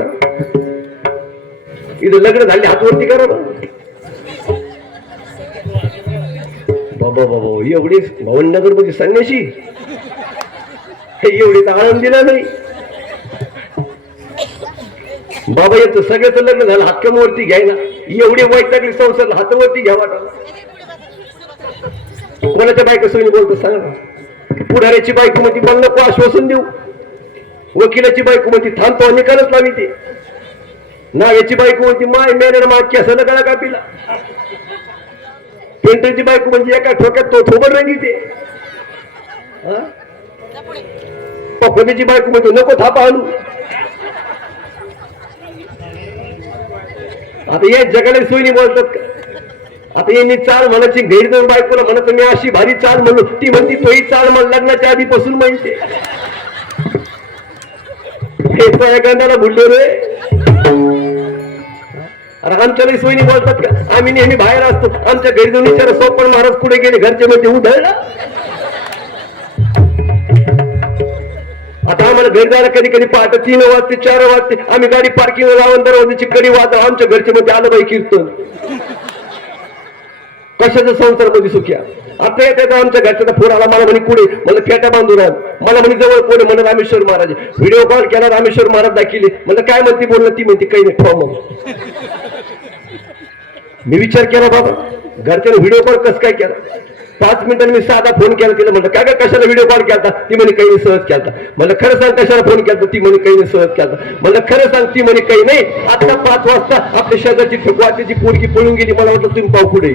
इथं लग्न झाले हातवरती करा ना बाबा. बाबा एवढी भवननगर मध्ये संन्याशी, एवढी तर आळंद दिला नाही बाबा. येतं सगळ्याच लग्न झालं, हातकमवरती घ्यायला, एवढी वैतागली संसार, हातावरती घ्या वाटा. कोणाच्या बायका सोयी बोलतात सांगा ना. पुढाऱ्याची बायको मध्ये मला नको आश्वासन देऊ, वकिलाची बायको मध्ये थांबतो निकालच लावी ते ना. याची बायको मध्ये माय मेनर मा केसाला गळा कापिला. पेंटरची बायको म्हणजे एका ठोक्यात तो थोबड रंगी ते. पप्पीची बायको मध्ये नको थापा आणू. आता या जगाला सोयी बोलतात का? आता यांनी चाल म्हणायची, घरी जाऊन बायकोला म्हणत मी अशी भारी चाल म्हणलो, ती म्हणती तोही चाल म्हण लग्नाच्या आधीपासून म्हणते. हे गंधाला भुललो रे. अरे आमच्या सोयीने बोलतात का? आम्ही नेहमी बाहेर असतो, आमच्या घरी जाऊन विचार सोपन महाराज पुढे गेले, घरचे मध्ये उधळला. आता आम्हाला घरी जायला कधी कधी पहाटे 3 वाजते 4 वाजते, आम्ही गाडी पार्किंग लावून दरवाजाची कडी वाजव, आमच्या घरचे मध्ये आलं बाई कीर्तन. कशाचं संसारामध्ये सुख्या. आता येतात आमच्या घरच्या फोन आला, मला म्हणे पुढे, मला फेटा बांधून आण, मला म्हणे जवळ कोण म्हणत रामेश्वर महाराज. व्हिडिओ कॉल केला, रामेश्वर महाराज दाखिले. मला काय म्हणते बोलणं, ती म्हणते काही नाही ठेवा. मग मी विचार केला बाबा, घरच्याने व्हिडिओ कॉल कसं काय केला. 5 मिनिटांनी मी साधा फोन केला तिला, म्हणलं काय काय कशाला व्हिडिओ कॉल केला. ती म्हणे काही नाही सहज केला. मला खरं सांग कशाला फोन केला. ती म्हणे काही नाही सहज केला. मला खरं सांग. ती म्हणे काही नाही. आता 5 वाजता आपल्या शेजारची ठोकवाटीची पोरगी पळून गेली, मला वाटलं तुम्ही पाहू पुढे.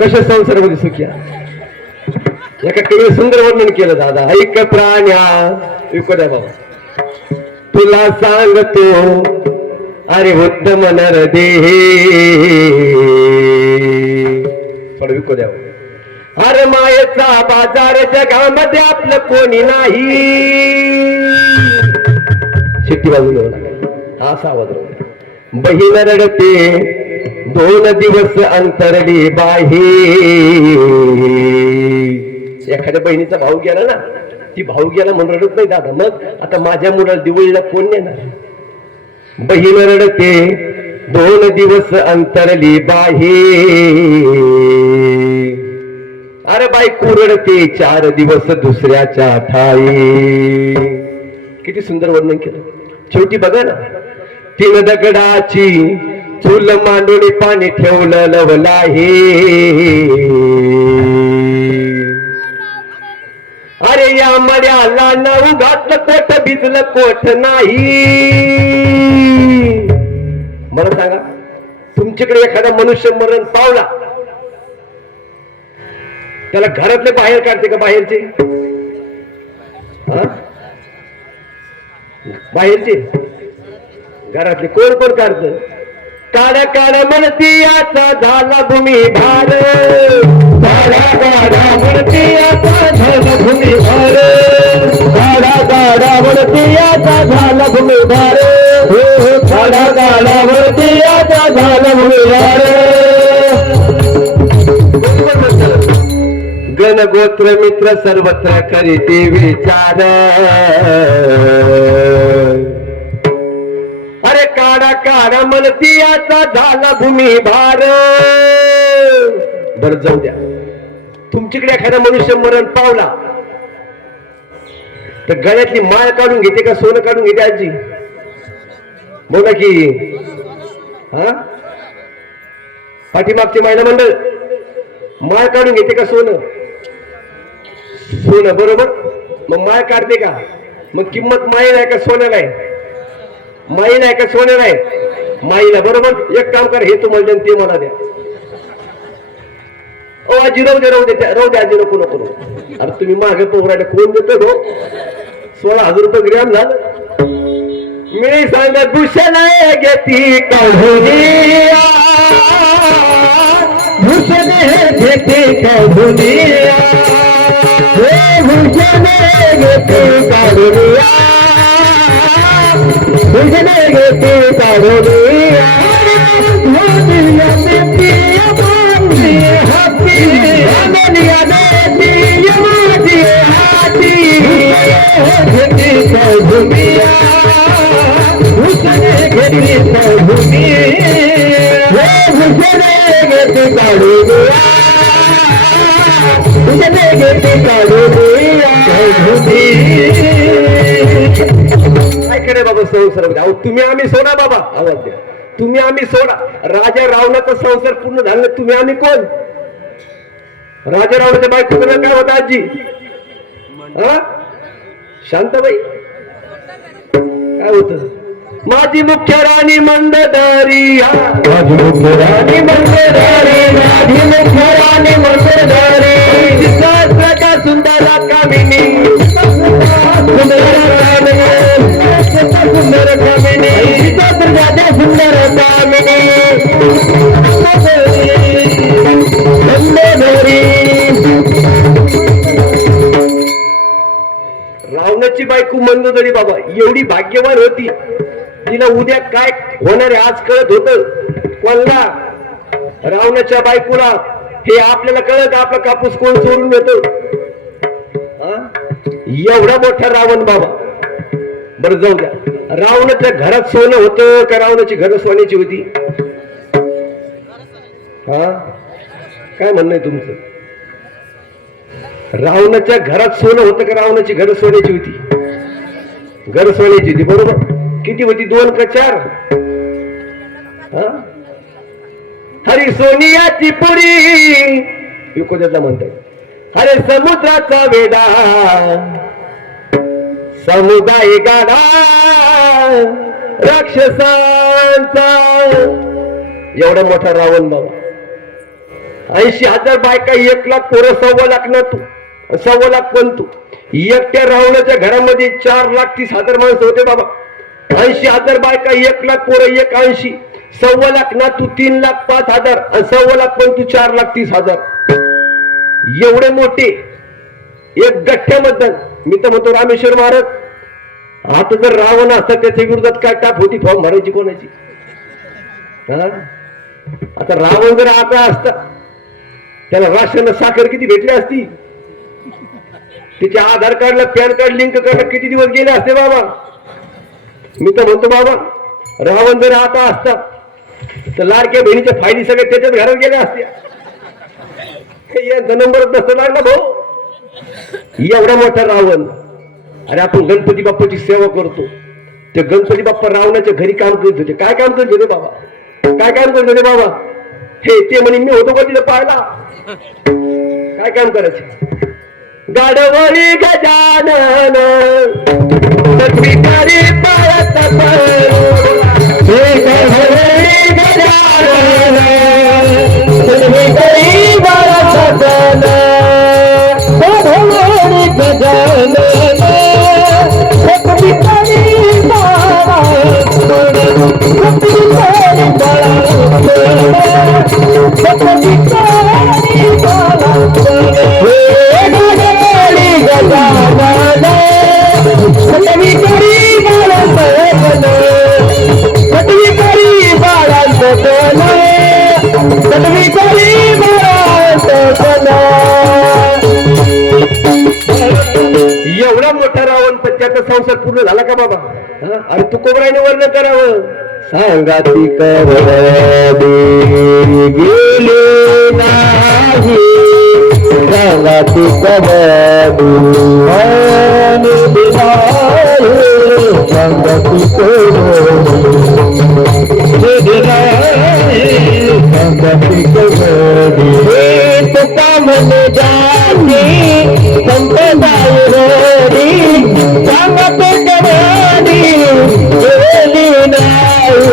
कशा संसारामध्ये सुख्या. एका कवी सुंदर वर्णन केलं दादा. ऐक प्राण्या विकड्या बाबा, तुला सांगतो अरे उत्तम नर देहे. थोडं विको द्या. अरे मायेचा बाजार जगामध्ये आपलं कोणी नाही. शिट्टी बाजूला हा सावध राहू. बहीण रडते 2 दिवस अंतरली बाही. एखाद्या बहिणीचा भाऊ गेला ना, ती भाऊ गेला म्हणून रडत नाही दादा. मग आता माझ्या मुलाला दिवाळीला कोण नेणार. बहीण रडते 2 दिवस अंतरली बाही. अरे बायको रडते 4 दिवस दुसऱ्याच्या ठाई. किती सुंदर वर्णन केलं. शेवटी बघा ना, 3 दगडाची चूल मांडून पाणी ठेवलं लवलाही. अरे या मड्याला नाऊ घातलं कोठ भिजलं कोठ नाही. मला सांगा तुमच्याकडे एखादा मनुष्य मरण पावला त्याला घरातले बाहेर काढते का बाहेरचे? हा? बाहेरचे घरातले कोण कोण काढत? काढा काढा म्हणती याचा झाला भूमी भार, काढा काढा म्हणती याचा झाला भूमी भार, काढा काढा म्हणती याचा झाला भूमी भार, काढा काढा म्हणती याचा झाला भूमी भार. गण गोत्र मित्र सर्वत्र करीते विचार, अरे काढा काढा म्हणती याचा झाला भूमी भार. बर जाऊ द्या, तुमच्याकडे एखादा मनुष्य मरण पावला तर गळ्यातली माळ काढून घेते का सोनं काढून घेते आजी? बोला की. हा, पाठीमागचे महिला मंडळ माळ काढून घेते का सोनं? सोनं बरोबर. मग माळ काढते का? मग किंमत माईला आहे का सोन्याला आहे? माईला आहे का सोन्याला आहे? माईला बरोबर. एक काम कर, हे तुम्हाला ते मला द्या. ओ आजी राहू दे राहू दे राहू दे आजी, नको नको नको. अरे तुम्ही मागे पोहरायला कोण देतो गो? 16,000 रुपये ग्रॅम झालं. मी सांगा भूषण घेती कळहुनिया, भूषण घेते कळहुनिया, भूषण घेते कळहुनिया, भूषण घेते कळहुनिया. काय बाबा संसार? अहो तुम्ही आम्ही सोडा बाबा, आवाज द्या. तुम्ही आम्ही सोडा. राजा रावणाचा संसार पूर्ण झाला, तुम्ही आम्ही कोण? राजा रावणाच्या बायकोला काय होता आजी? शांताबाई काय होत? माझी मुख्य राणी मंदधारी, माझी मुख्य राणी मंदधारी, माझी मुख्य राणी मंदधारी, सहस्रका सुंदर कामिनी, सुंदर कामिनी, सुंदर कामिनी, मंदधारी. रावणाची बायको मंदोदरी बाबा एवढी भाग्यवान होती, तिला उद्या काय होणार आहे आज कळत होतं. कोणला? रावणाच्या बायकोला. हे आपल्याला कळत आपला कापूस कोण चोरून येतो? एवढा मोठा रावण बाबा. बरं जाऊ द्या, रावणाच्या घरात सोनं होतं का रावणाची घर सोन्याची होती? हा, काय म्हणणं आहे तुमचं? रावणाच्या घरात सोनं होतं का रावणाची घर सोन्याची होती? घर सोन्याची होती बरोबर. किती होती? 2 का 4? हरी सोनियाची पुरी विकोद्याला म्हणतात. अरे समुद्राचा वेडा समुदाय गाडा राक्षसांचा. एवढा मोठा रावण बाबा. 80,000 बायका, 1 लाख पोरं, 1.25 लाख ना तू, 1.25 लाख पण तू. एकट्या रावणाच्या घरामध्ये 4,30,000 माणसं होते बाबा. 80,000 बायका, 1 लाख पोरं, 180, 1.25 लाख ना तू, 3,05,000 आणि 1.25 लाख पण तू, 4,30,000. एवढे मोठे एक गठ्ठ्यामध्ये. मी तर म्हणतो रामेश्वर महाराज, आता जर रावण असता त्याच्या विरोधात काय टाप होती फॉर्म भरायची कोणाची? आता रावण जर आता असता त्याला राशन साखर किती भेटली असती? त्याच्या आधार कार्डला पॅन कार्ड लिंक करणं किती दिवस गेले असते बाबा? मी तर म्हणतो बाबा, रावण जर आता असता तर लाडक्या बहिणीच्या फायली सगळ्या त्याच्यात घरात गेल्या असत्या. यांचा नंबरच नसता लागला भाऊ. एवढा मोठा रावण. अरे आपण गणपती बाप्पाची सेवा करतो, ते गणपती बाप्पा रावणाच्या घरी काम करत होते. काय काम करत होते बाबा? काय काम करत होते बाबा? हे ते म्हणे मी होतो का तिथे पाहायला? काय काम करायचे? गाडवळी गजानन लक्ष्मीकारी पाळत गजानन एवढा मोठा रावण पण त्याचा संसार पूर्ण झाला का बाबा? अरे तू कोबराने वर्णन करावं. सांगाती कवडी गेले नाही, सांगाती कवडी सांगाती सांगाती कवडी तुका म्हणे जाती संप्रदाय रोडी सांगते कवडी गेली नाही,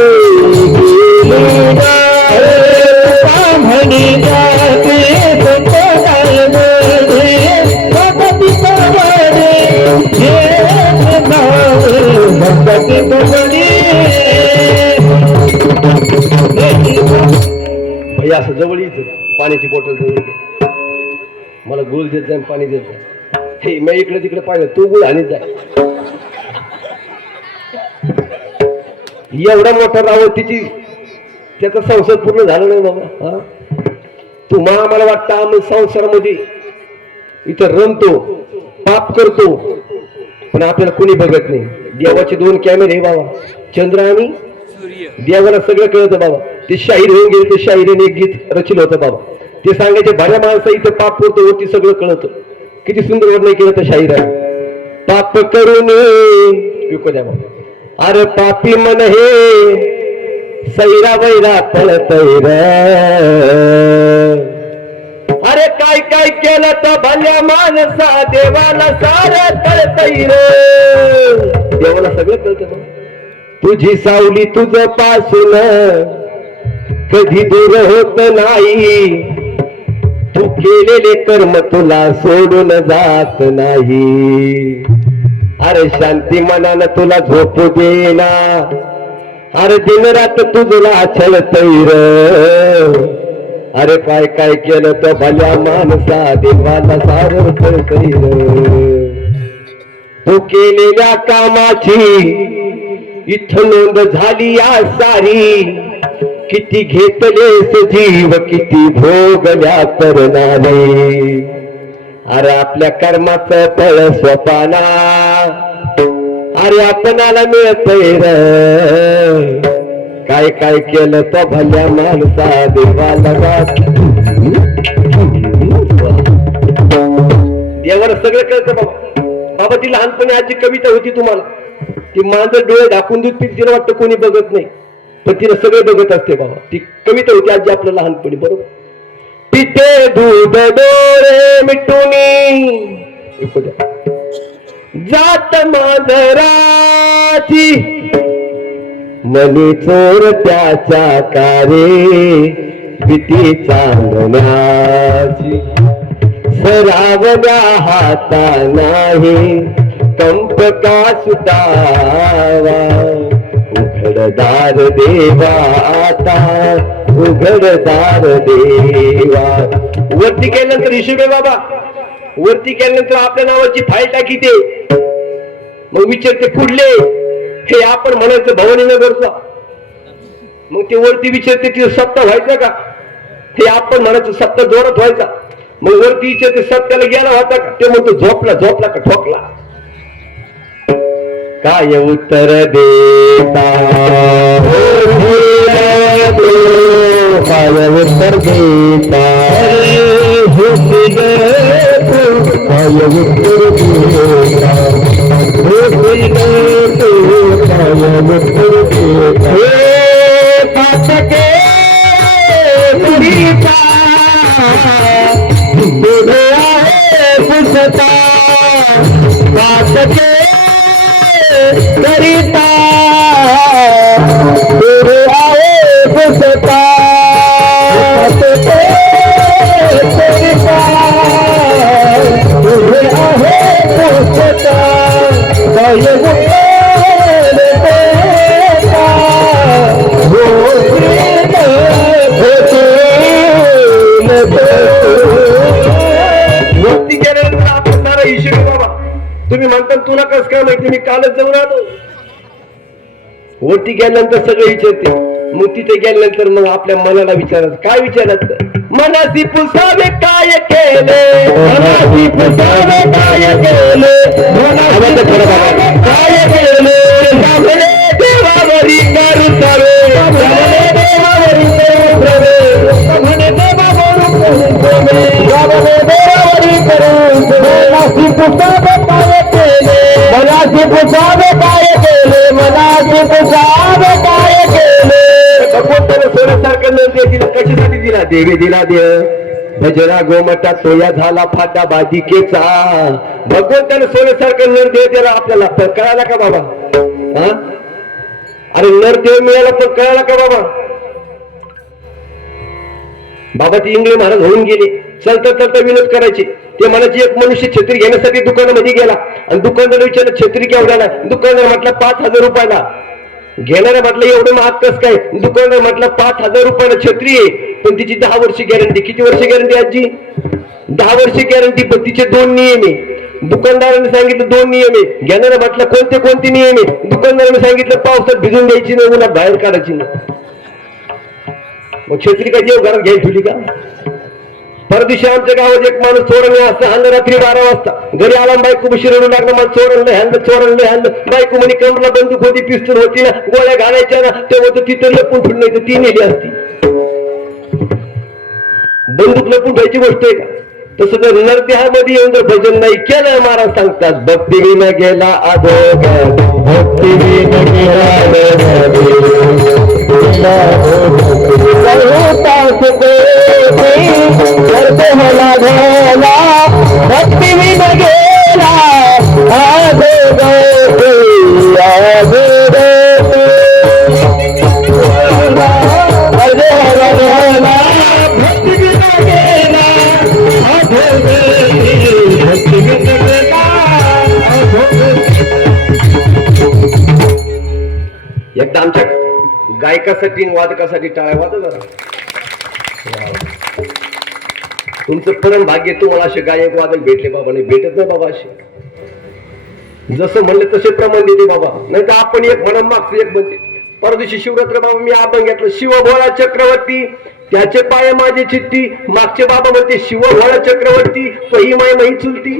गेली नाही म्हणी जाती संप्रदाय रोडी सांगती कवडी सांगती कवडी. भैया असं जवळ येत पाण्याची बॉटल जवळ घे. मला गुळ देत जाय पाणी देत जाय. हे मी इकडे तिकडे पाहिलं तू गुळ आणि जाय. एवढा मोठा रावण तिची त्याचा संसार पूर्ण झाला नाही बाबा. तुम्हाला मला वाटतं आम्ही संसारामध्ये इथं रमतो पाप करतो पण आपल्याला कोणी बघत नाही. देवाचे 2 कॅमेरे बाबा, चंद्र आणि देवाला सगळं कळतं बाबा. ते शाहीर होऊन गेले, ते शाहिरीने एक गीत रचिलं होतं बाबा. ते सांगायचे भल्या माणसा इथं पाप करतो वरती सगळं कळतं. किती सुंदर वर्णन केलं त्या शाहिराने. पाप करून द्या बाबा. अरे पापी मन हे सैरा वैरा पळतैर. अरे काय काय केलं तर भल्या माणसा देवाला सारं कळतैर. देवाला सगळं कळतं बाबा. तुझी सावली तुझ पासून कधी दूर होत नाही, तू केलेले कर्म तुला सोडून जात नाही. अरे शांती मनानं तुला झोप देना, अरे दिन रात तुझला छळतैर. अरे काय काय केलं तर भल्या माणसा देवाला सारं कळतैर. तू केलेल्या कामाची इथं नोंद झाली या सारी, किती घेतलेस जीव किती भोगल्या करणारे. अरे आपल्या कर्माचं फळ स्वपाना, अरे आपणाला मिळतंय र. काय काय केलं तो भल्या माणसा देवाला देवाला सगळं कळतं बाबा. बाबा ती लहानपणी आजी कविता होती तुम्हाला, ती मांजर डोळे दाखवून दूध पित तिला वाटतं कोणी बघत नाही पण तिला सगळे बघत असते बाबा. ती कविता होती आजी आपल्या लहानपणी बरोबर. पिते दूध डोळे मिटूनी जात मांजराची, मनी चोर त्याच्या कारे भीती चांदण्याची. सरावल्या हाता नाही कंप का सुटावा, उघडदार देवा आता उघडदार देवा. वरती केल्यानंतर हिशोबे बाबा, वरती केल्यानंतर आपल्या नावाची फाईल टाकी ते मग विचारते कुठले, हे आपण म्हणायचं भवानीनगरचा. मग ते वरती विचारते तिथं सप्ताह व्हायचा का, हे आपण म्हणायचं सप्ताह जोरात व्हायचा. मग वरती विचारते सत्याला गेला होता का, ते म्हणतो झोपला झोपला का ठोकला. काय उत्तर देता काय उत्तर देता काय उत्तर देता पाचके पुसता पाचके करिता तेरे आए पुसता करिता तेरे आए पुसता काय उत्तर देता तुला कस काय माहिती, मी कालच जाऊन आलो. वरती गेल्यानंतर सगळं विचारते, मग तिथे गेल्यानंतर मग आपल्या मनाला विचारायचं. काय विचारायचं? मनासी पुसावे काय केले, मनासी पुसावे काय केले, मनासी पुसावे काय केले, सावले देवावरी करुसावे, सावले देवावरी करुसावे, म्हणे देवावरून करुसावे, सावले देवावरी करुसावे, मनासी पुसावे काय केले, मनासी पुसावे काय केले, मनासी पुसावे काय केले. भगवंताने सोन्यासारखं नर दिला, कशासाठी दिला? देवी दिला देव. भजरा गोमटा सोया झाला फाटा बाजिकेचा. भगवंताने सोन्यासारखं नरदेव दिला आपल्याला. पण कळाला का बाबा? हा, अरे नरदेव मिळाला पण कळाला का बाबा? बाबा ती इंग्लिश महाराज होऊन गेले. चलता चलता विनोद करायचे. ते म्हणायचे एक मनुष्य छत्री घेण्यासाठी दुकानामध्ये गेला आणि दुकानदार विचारलं छत्री केवढ्याला? दुकानदार म्हटलं 5,000 रुपयाला. घेणारा म्हटलं एवढं महाग कस काय? दुकानदार म्हटलं 5,000 रुपयाला छत्री आहे, पण तिची 10 वर्ष गॅरंटी. किती वर्ष गॅरंटी आजी? 10 वर्ष गॅरंटी. पण तिचे 2 नियम आहे. दुकानदाराने सांगितलं 2 नियम आहे. घेणारा म्हटलं कोणते कोणते नियम आहे? दुकानदाराने सांगितलं पावसात भिजून द्यायची नाही, उन्हात बाहेर काढायची नाही. मग छत्री काय देव घरात घ्यायची ठेवली का? परदिवशी आमच्या गावात एक माणूस चोरणले असता, हाणलं रात्री 12 वाजता. घरी आला, बायको बशी रडू लागला, मला चोरणले हाणलं, चोरणले हाणलं. बायको म्हणे कमला बंदूक होती, पिस्तूल होती ना, गोळ्या घालायच्या ना, तेव्हा तिथं लपून ठेवून नाही तर ती नेली असती. बंदूक लपून ठेवायची गोष्ट आहे का? तसं जर नरदेहामध्ये येऊन जर भजन नाही केलं, महाराज सांगतात भक्ती विना गेला अधोगत, भक्ती विना गेला मला झाला, भक्ती विना गेला अधोगत, एकदा आमच्या गायकासाठी वादकासाठी टाळ्या वाजव जरा. तुमचं परम भाग्य, तुम्हाला असे गायक वादक भेटले बाबा. नाही भेटत नाही बाबा असे. जसं म्हणले तसे प्रमाण देते बाबा. नाही तर आपण एक म्हणून मागचं एक म्हणते. परदिवशी शिवरात्र बाबा मी आपण घेतलं, शिवभोळा चक्रवर्ती त्याचे पाय माझी चित्ती. मागचे बाबा म्हणते शिवभोळा चक्रवर्ती पही माय मही चुलती.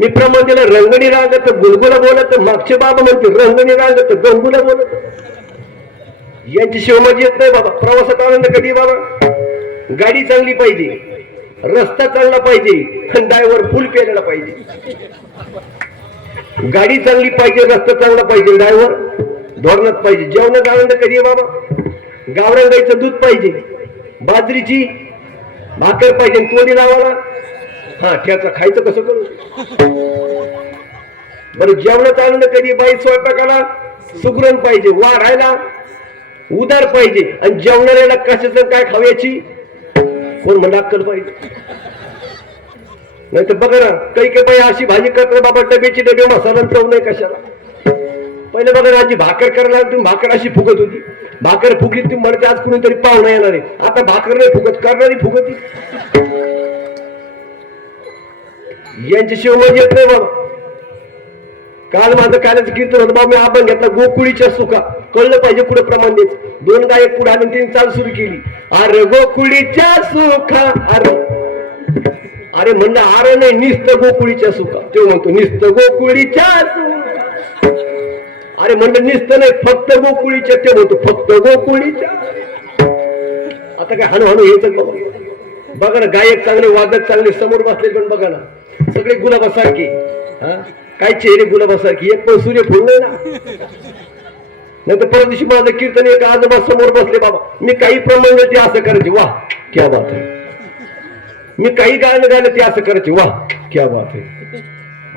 मी प्रमाण दिलं रंगणी रागत गुलगुला बोलत. मागचे बाबा म्हणते रंगणी रागत गंगुला बोलत. यांची शिवमाजी येत नाही बाबा. प्रवासात आनंद कधी बाबा? गाडी चांगली पाहिजे, रस्ता चांगला पाहिजे, ड्रायव्हर फुल पेलेला पाहिजे. गाडी चांगली पाहिजे, रस्ता चांगला पाहिजे, ड्रायव्हर धोरणात पाहिजे. जेवणाचा आनंद कधी बाबा? गावरान गाईचं दूध पाहिजे, बाजरीची भाकर पाहिजे, तोंडी लावाला हा ठ्याचा खायचं कसं करू? बरं जेवणाचा आनंद कधी? बाई स्वयंपाकाला सुगरण पाहिजे, वाढायला उदार पाहिजे, आणि जेवणाऱ्याला कशाचं काय खाव्याची कोण म्हणा अक्कल पाहिजे. नाही तर बघा ना, काही काही बाई अशी भाजी करतात बाबा, डब्याची डबे मसाला चव नाही कशाला. पहिले बघा ना, आजी भाकर करायला तुम्ही भाकर अशी फुगत होती. भाकर फुगली तुम्ही म्हणते आज कुणीतरी पाहुणा येणार आहे. आता भाकर नाही फुगत, करणारी फुगती. यांची शिवमाजी येत नाही बाबा. काल माझं कालच कीर्तन होतं बाबा, मी आपण घेतला गोकुळीच्या सुखा. कळलं पाहिजे पुढे प्रमाण द्यायचं. 2 गायक पुढे आले, त्यांनी चाल सुरू केली. अरे गोकुळीच्या सुखा, अरे अरे म्हणलं अरे नाही, निस्त गोकुळीच्या सुखा. तो म्हणतो निस्त गोकुळीच्या सुखा. अरे म्हणलं निस्त नाही, फक्त गोकुळीच्या. ते म्हणतो फक्त गोकुळीच्या. आता काय हळूहळू यायचं बघा ना. गायक चांगले, वादक चांगले, समोर बसले पण बघा ना, सगळे गुलाबासारखे. हा काय चेहरे गुलाबासारखे, एक पण सूर्य फुल नाही ना. नाही तर परत दिवशी माझं कीर्तन एक आजोबा समोर बसले बाबा. मी काही प्रमाण ते असं करायचे, वा क्या बात आहे. मी काही गाणं गायलं ते असं करायचे, वा क्या बात आहे.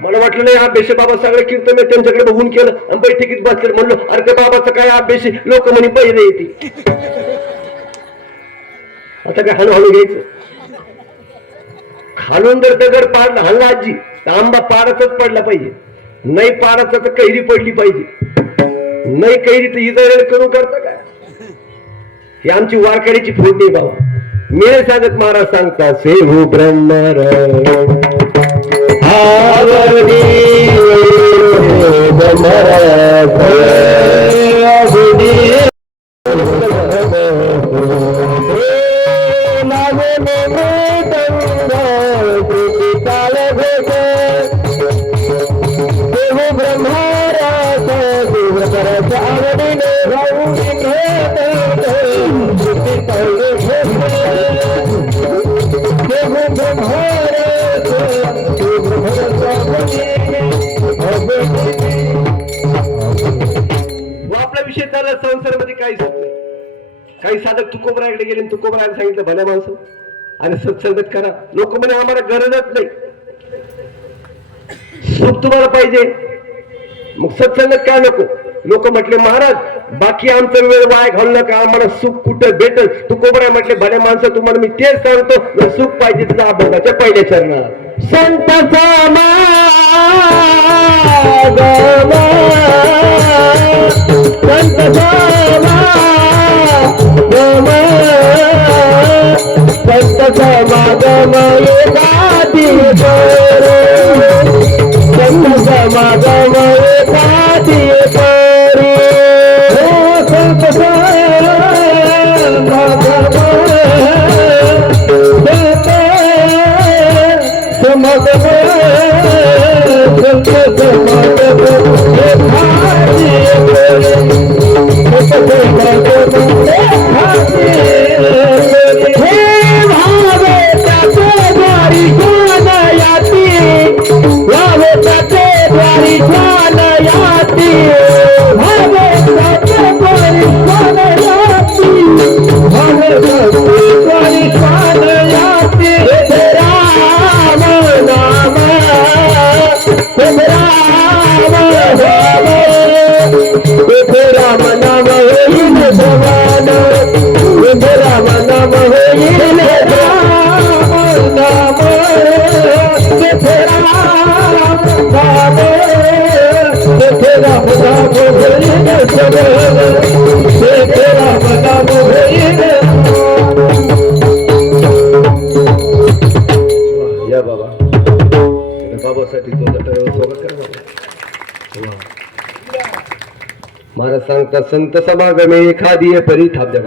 मला वाटलं नाही अभ्यास बाबा, सगळं कीर्तन मी त्यांच्याकडे बघून केलं आणि बैठकीत बसले. म्हणलो अरे त्या बाबाचा काय अभ्यास? लोक म्हणे पहिले येते. आता काय हळूहळू घ्यायचं. खालून जर दगड पाडला हल्ला आजी, तर आंबा पाडाचाच पडला पाहिजे. नाही पाडाचा तर कैरी पडली पाहिजे. नाही कैरी तर इतर करून करता काय? ही आमची वारकऱ्याची फोडणी बाबा. मी सांगत महाराज सांगता सेवू ब्रह्मर आवडी आपला विषय झाला संसारामध्ये काहीच होत नाही. काही साधक तुकोबराकडे गेले, तुकोबराला सांगितलं भल्या माणसं आणि सत्संगत करा. लोक म्हणे आम्हाला गरजच नाही, सुख तुम्हाला पाहिजे, मग सत्संगत काय नको. लोक म्हटले महाराज बाकी आमचा वेळ वाया घालू नका, आम्हाला सुख कुठं भेटल. तुकोबरा म्हटले भल्या माणसं तुम्हाला मी तेच सांगतो, सुख पाहिजे तुझा अभंगाच्या पहिल्या चरणात संत समागम संत समागम एकादी करो संत समागम एकादी करो संत समागम या बाबा बाबासाठी स्वागत करा. महाराज सांगतात संत समागमे एखादी परी थांबद्या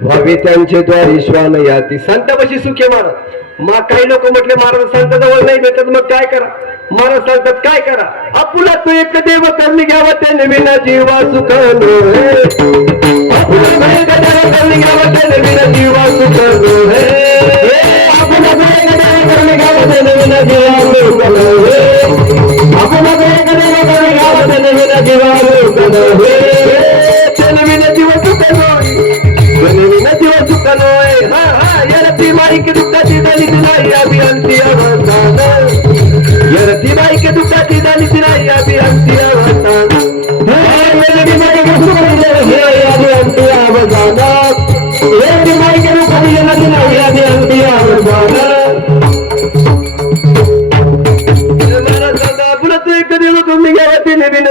व्हावे त्यांचे द्वारी श्वान याती. संतापाशी सुखे महाराज. मग काही लोक म्हटले महाराज संत जवळ नाही भेटत, मग काय करा. महाराज सांगतात काय करा, आपुला तू एक देव करणी घ्यावा ते नवीन जीवा सुखानो हे. आपुला तू एक देव करणी घ्यावा ते नवीन जीवा सुखानो हे. आपुला तू एक देव करणी घ्यावा ते नवीन जीवा सुखानो हे. आपुला तू एक देव करणी घ्यावा ते नवीन जीवा सुखानो हे. ते नवीन जीवा सुखानो नवीन जीवा सुखानो हे. हा हा याला माईक दुःखाची झाली नाही अभियांती अवस्था. यरती माईक दुःखाची झाली नाही अभियांती अवस्था.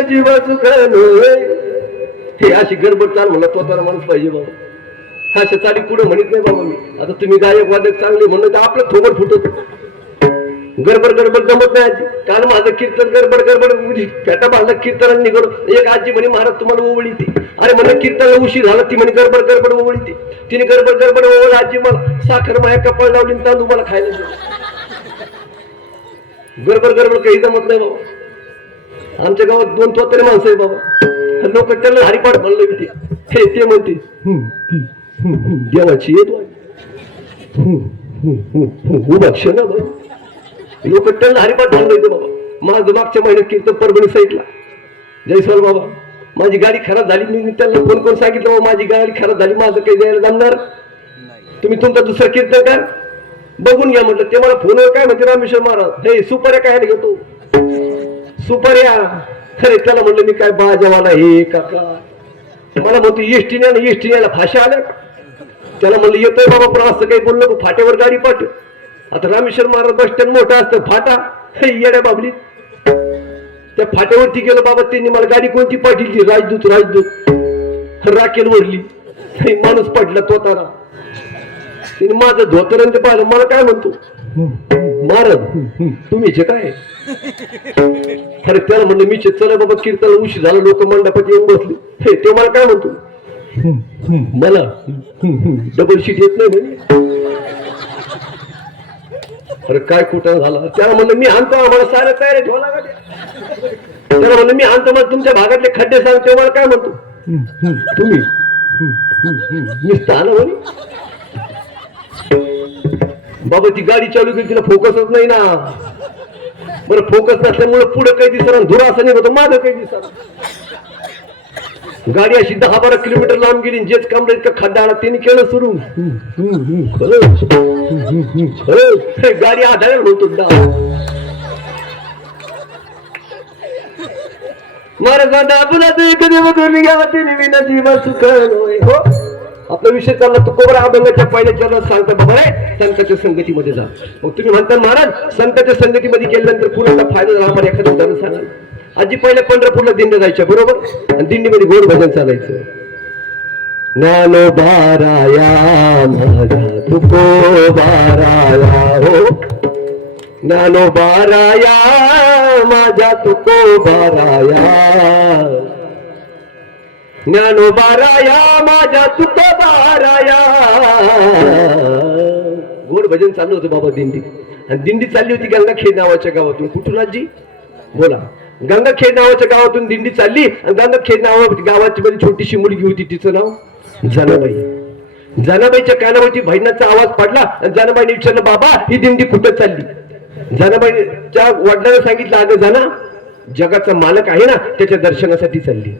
जीवा सुखानो हे अशी गडबड चाल म्हणलं तो तर माणूस पाहिजे बाबा. अशा चाली पुढे म्हणत नाही बाबा मी. आता तुम्ही गायक वादक चांगले म्हणलं तर आपलं थोबड फुटत. गडबड गडबड जमत नाही आजी. काल माझं कीर्तन गडबड गडबड फेटा बांधला कीर्तन निघालो. एक आजी म्हणे महाराज तुम्हाला ओवळी ती. अरे म्हणलं कीर्तनाला उशीर झाला. ती म्हणे गडबड गडबड ओवळी ती. तिने गडबड गडबड ओवळ आजी मला साखर माया कपाळ लावली तांदूळ मला खायला दिला. गडबड गडबड काही जमत नाही बाबा. आमच्या गावात 2 तोतरे माणसं आहे बाबा. लोक त्याला हरिपाठ म्हणलं ते हे ते म्हणते देवाची येतो उभा क्षण बाबा. लोक त्यांना हरिपाठ म्हणलं बाबा. माझं मागच्या महिन्यात कीर्तन परभणी साईडला जयस्वाल बाबा. माझी गाडी खराब झाली. मी त्यांना फोन करून सांगितलं बाबा माझी गाडी खराब झाली, माझं काही द्यायला जमणार, तुम्ही तुमचा दुसरा कीर्तन कर बघून घ्या म्हटलं. ते मला फोनवर काय म्हणते रामेश्वर महाराज हे सुपाऱ्या काय घेतो सुपाऱ्या. खरे त्याला म्हणलं मी काय बाजावाला हे काका. मला म्हणतो एसटी न्यायला फाशा आल्या. त्याला म्हणलं येतोय बाबा पण असं काही बोललं फाट्यावर गाडी पाठव. आता रामेश्वर महाराज बस स्टँड मोठा असतं फाटा हे येड्या बाबली. त्या फाट्यावरती गेलो बाबा. त्यांनी मला गाडी कोणती पाठवली राजदूत राखेल वरली. माणूस पडला तो तारा. तिने माझं धोतर ते पाहिलं. मला काय म्हणतो महाराज तुम्ही जे काय अरे त्याला म्हणलं मी चला बाबा कीर्तन उशीर झाला लोक मंडपात येऊन बसले हे ते मला काय म्हणतो मला डबल शीट येत नाही म्हणे. अरे काय कुठं झाला त्याला म्हणलं मी आणतो आम्हाला साऱ्या तयारी ठेवा लागत त्याला म्हणलं मी आणतो मला तुमच्या भागातले खड्डे सांगतो मला काय म्हणतो तुम्ही नुसतं आलं म्हणे. बाबा ती गाडी चालू केली तिला फोकसच नाही ना. बरं फोकस नसल्यामुळे पुढे काही दिसणार धुरा असं नाही होतं मागं काही दिसणार. गाडी अशी 10-12 किलोमीटर लांब गेली जेच कामडे इतका खड्डा आला त्यांनी केलं सुरू गाडी आधार होतो आपला विषय चालला तो कोबरा अभंगाच्या पहिल्या चरणात सांगता बाबा रे संतांच्या संगतीमध्ये जा. मग तुम्ही म्हणता महाराज संतांच्या संगतीमध्ये गेल्यानंतर पुन्हा फायदा झाला आम्हाला एखादं उदाहरण सांगा. आजी पहिल्या पंढरपूरला दिंड्या जायच्या बरोबर आणि दिंडीमध्ये गोड भजन चालायचं. ज्ञानोबाराया माझा तुकोबाराया हो ज्ञानोबाराया माझा तुकोबाराया ज्ञानोबाराया माझा तुकोबाराया. गोड भजन चालू होतं बाबा दिंडी आणि दिंडी चालली होती गंगाखेड नावाच्या गावातून. कुठून आजी बोला गंगाखेड नावाच्या गावातून दिंडी चालली आणि गंगाखेड गावाची मध्ये छोटीशी मुलगी होती तिचं नाव जनाबाई. जनाबाईच्या कानावरती भजनाचा आवाज पडला आणि जनाबाईने विचारलं बाबा ही दिंडी कुठं चालली. जनाबाईच्या वडिलांना सांगितलं अगं जना जगाचा मालक आहे ना त्याच्या दर्शनासाठी चालली.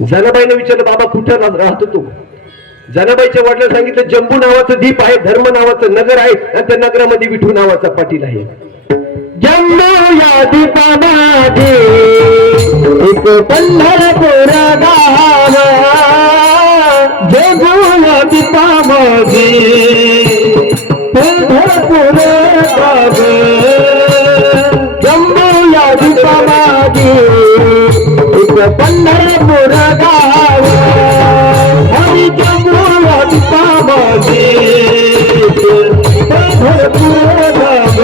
जनाबाईने विचारलं बाबा कुठं राहतो तू. जनाबाईच्या वडिलांना सांगितलं जंबू नावाचं द्वीप आहे धर्म नावाचं नगर आहे आणि त्या नगरामध्ये विठू नावाचा पाटील आहे. जम्मू या दीपामध्ये एक पंढरपूर गाव जम्मू या दीपामध्ये पंढरपूर गाव जम्मू या दीपामध्ये एक पंढरपूर गाव आणि जम्मू या दीपामध्ये पंढरपूर गाव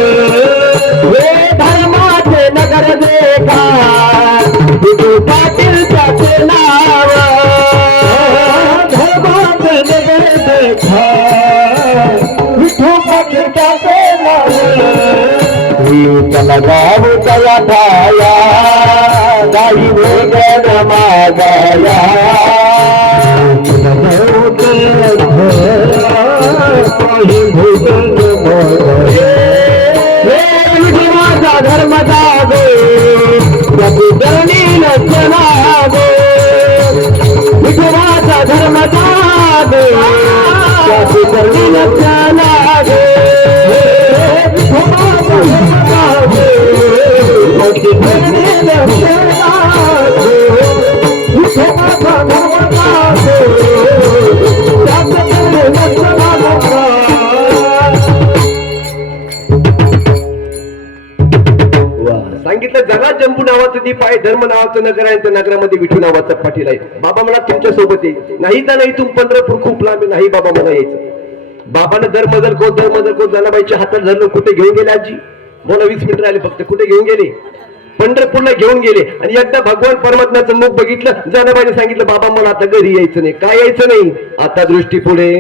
हे धर्माचे नगर देखा विठू पाटील त्याचे नाव धर्माचे नगर देखा विठू पाटील त्याचे नाव. त्याला गाव त्याला ठाया गाई वेगन मागाया धर्म जागे धरणी नसनागे विठुराचा धर्म जागे धरणी नसनागे सांगितलं जगा जंबू नावाचं द्वीप आहे धर्म नावाचं नगर आहे त्या नगरामध्ये विठू नावाचा पाटील आहे. बाबा मला तुमच्या सोबत येईल नाही तर नाही तुम पंढरपूर खूप लांब नाही बाबा मला यायचं. बाबानं दर जनाबाईच्या हातात धरलं कुठे घेऊन गेले आजी मला 20 मिनिटं राहिले फक्त कुठे घेऊन गेले पंढरपूरला घेऊन गेले आणि एकदा भगवान परमात्म्याचं मुख बघितलं जनाबाईने सांगितलं बाबा मला आता घरी यायचं नाही. काय यायचं नाही आता दृष्टी पुढे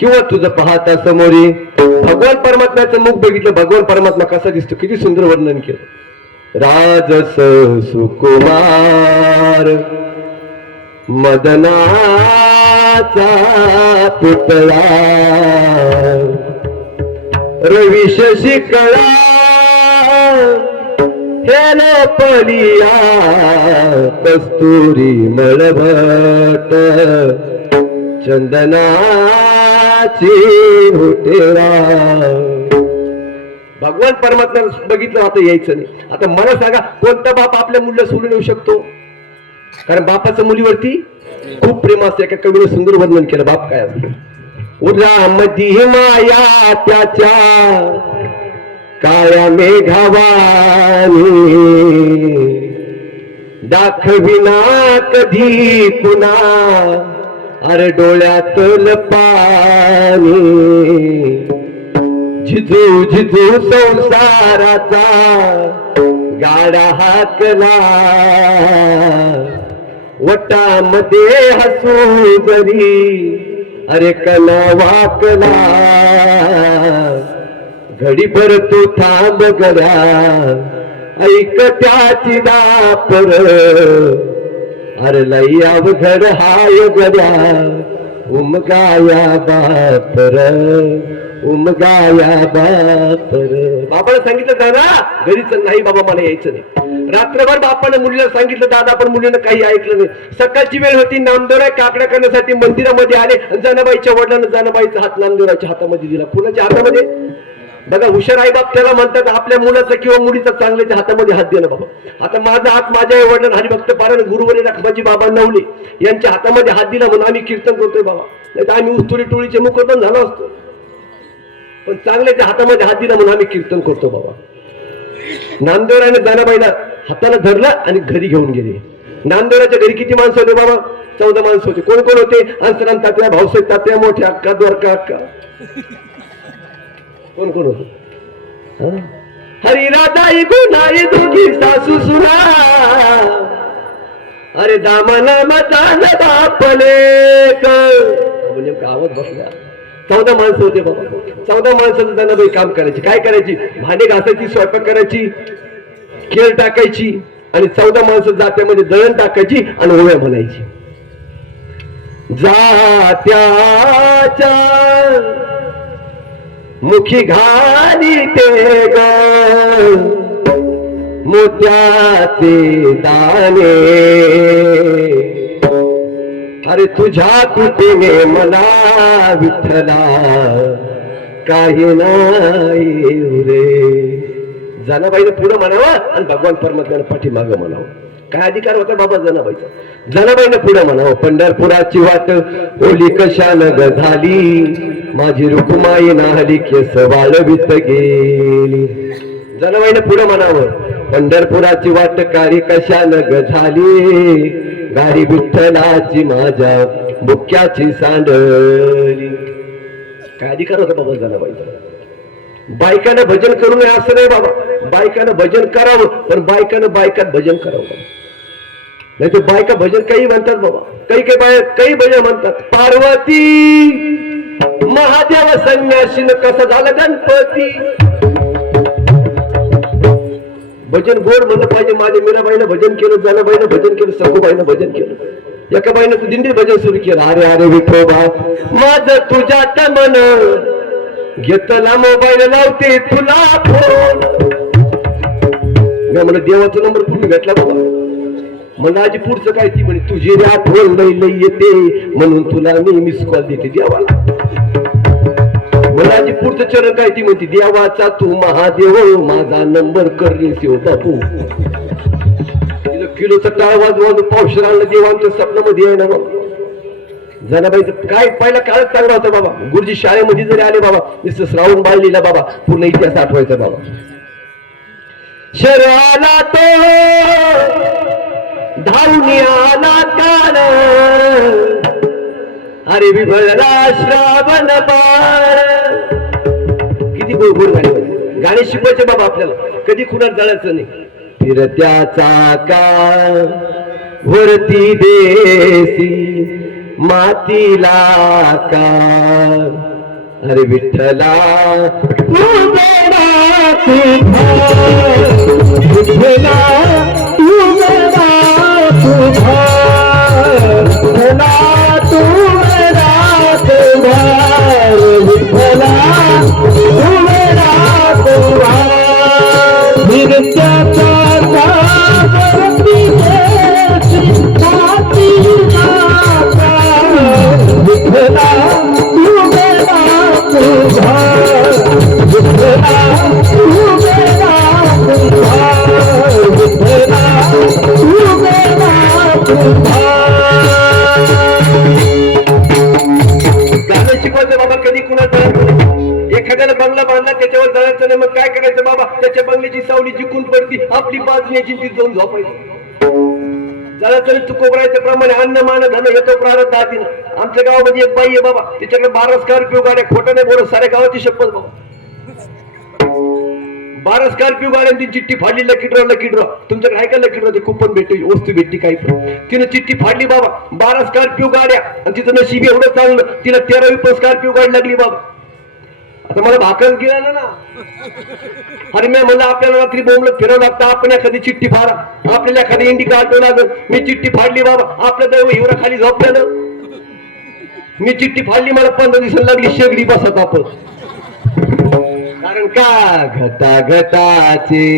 किंवा तुझं पाहता समोरी भगवान परमात्म्याचं मुख बघितलं. भगवान परमात्मा कसा दिसतो किती सुंदर वर्णन केलं. राजस सुकुमार मदनाचा पुतळा रविश शिकळा हेला पलिया कस्तुरी मळभट चंदनाची हुटेरा. भगवान परमात्मा बघितलं आता यायचं नाही. आता मला सांगा कोणता बाप आपल्या मुलीला सोडून येऊ शकतो. कारण बापाचं मुलीवरती खूप प्रेम असते. एका कवीने सुंदर वर्णन केलं बाप काय असतं. उरामती माया त्याच्या काळ्या मेघावानी दाखविना कधी पुन्हा अरे डोळ्यातलं पाणी झिजू झिजू संसाराचा गाडा हाकला, वटामध्ये हसू जरी अरे कला वाकला, घडीभर तू थांब गड्या ऐक त्याची दापर, अरे लई अवघड हाय गड्या उमगाया बापर, उमगाया बापर. बाबाला सांगितलं दादा घरीच नाही बाबा मला यायचं नाही. रात्रभर बापानं मुलीला सांगितलं दादा पण मुलीनं काही ऐकलं नाही. सकाळची वेळ होती, नामदेवराय काकड्या करण्यासाठी मंदिरामध्ये आले. जनाबाईच्या वडिलांना जनाबाईचा हात नामदेवराच्या हातामध्ये दिला. कुणाच्या हातामध्ये? बघा हुशार आई बाप त्याला म्हणतात आपल्या मुलाचा किंवा मुलीचा चांगल्याच्या हातामध्ये हात दिला बाबा. आता माझा हात माझ्या वडिलांना हरिभक्त पारायण गुरुवरी रखमाजी बाबा नवले यांच्या हातामध्ये हात दिला म्हणून आम्ही कीर्तन करतोय बाबा. नाही तर आम्ही उस्तुरी टोळीचे मुखोटन झालो असतो, पण चांगल्याच्या हातामध्ये हात दिला म्हणून आम्ही कीर्तन करतो बाबा. नामदेवरायने जनाबाईला हाताला धरलं आणि घरी घेऊन गेले. नामदेवराच्या घरी किती माणसं होते बाबा? 14 माणसं होते. कोण कोण होते? अंतराम तात्या, भाऊसाहेब तात्या, मोठ्या अक्का, द्वारका अक्का, कोण कोण होत? हरिराधाई गुणाई दोघी सासू सुना, अरे दामना मतान बापले नेमका आवाज बसला. 14 माणसं होते बाबा. 14 माणसं जनाबाई काम करायची. काय करायची? भांडे घासायची, स्वयंपाक करायची, केळ टाकायची आणि 14 माणसं जात्यामध्ये दळण टाकायची आणि ओव्या म्हणायची. जात्याच्या मुखी घाली ते ग मोत्याचे दाणे, अरे तुझ्या कृतीने मला विठ्ठला काही नाही रे. जनाबाईने पुढं म्हणावं आणि भगवान परमात्म्याने पाठीमागं म्हणावं. काय अधिकार होता बाबा जनाबाईचा? जनाबाईने पुढे म्हणावं. पंढरपुराची वाट ओली कशानं ग झाली, माझी रुक्माई नाहली केस वाळवीत गेली. जनाबाईने पुढे म्हणावं. पंढरपुराची वाट कारी कशानं ग झाली, गाडी विठ्ठलाची माझ्या बुक्याची सांडली. काय अधिकार होता बाबा जनाबाईचा? बायकानं भजन करू नये असं नाही बाबा. बायकानं भजन करावं, पण बायकानं बायकात भजन करावं. नाही तर बायका भजन काही म्हणतात बाबा. काही भजन म्हणतात. पार्वती महादेव संन्यासीनं कसं झालं गणपती. भजन गोड म्हणलं पाहिजे. माझ्या मीराबाईनं भजन केलं, जनाबाईनं भजन केलं, सखूबाईनं भजन केलं. एका बाईनं तर दिंडी भजन सुरू केलं. अरे अरे विठोबा माझं तुझ्यात मन, घेतला मोबाईल लावते तुला फोन. मी म्हणलं देवाचा नंबर पूर्ण भेटला बाबा. म्हणलं आजी पुढचं काय? ती म्हणे तुझी आठवण लई लई येते म्हणून तुला मी मिस कॉल देते देवाला. म्हणलं आजी पुढचं चरण काय? ती म्हणते देवाचा तू महादेव माझा नंबर कर रे शिव बापू. तिला किलोचा टाळ वाजवून पावशेर आणलं देव आमच्या स्वप्नामध्ये आहे ना बाबा. जनाबाईचं काय पहिला काळच चांगला होता बाबा. गुरुजी शाळेमध्ये जरी आले बाबा नुसतं श्रावण बाळलीला बाबा पूर्ण इतिहास आठवायचा बाबा. शरआला तो धावून आला कान, अरे विभळला श्रावण बाळ. किती गोड गाणे शिकवायचे बाबा आपल्याला. कधी कुणाला जळायचं नाही. फिरत्याचा काळ वरती देसी मातीला का, अरे विठ्ठला विठ्ठला एखाद्याला बंगला बांधला त्याच्यावर जायचं नाही. मग काय करायचं बाबा? त्याच्या बंगल्याची सावली जिंकून पडती, आपली बाजण्याची ती जाऊन झोपायची. जरा तू कोबरायच्या प्रमाणे अन्न मान धन येतो प्रारब्ध हातीनं. आमच्या गावामध्ये एक बाई आहे बाबा, तिच्याकडे 12 स्कॉर्पिओ गाड्या. खोटं नाही बोलत, साऱ्या गावाची शपथ बाबा. 12 स्कॉर्पिओ गाड्यांची चिठ्ठी फाडली, लकी ड्रॉ तुमच्याकडे आहे का लकी ड्रॉ? ते कुपन भेटते, वस्तू भेटते काही पण. तिने चिठ्ठी फाडली बाबा, 12 स्कॉर्पिओ गाड्या, आणि तिचं नशीब एवढं चांगलं, तिला 13वी पण स्कॉर्पिओ गाडी लागली बाबा. आता मला भाकर गिळालं ना. अरे मी म्हणलं आपल्याला रात्री बोंबलं फिरावं लागतं, आपण एखादी चिठ्ठी फाडा, आपल्याला एखादी इंडिका ऑटो लागल. मी चिठ्ठी फाडली बाबा, आपल्या दैव हिवरा खाली झोपल्यानं. मी चिठ्ठी फाडली, मला 15 दिवसांनी लागली शेगडी बसत आपण. कारण का घटा घटाचे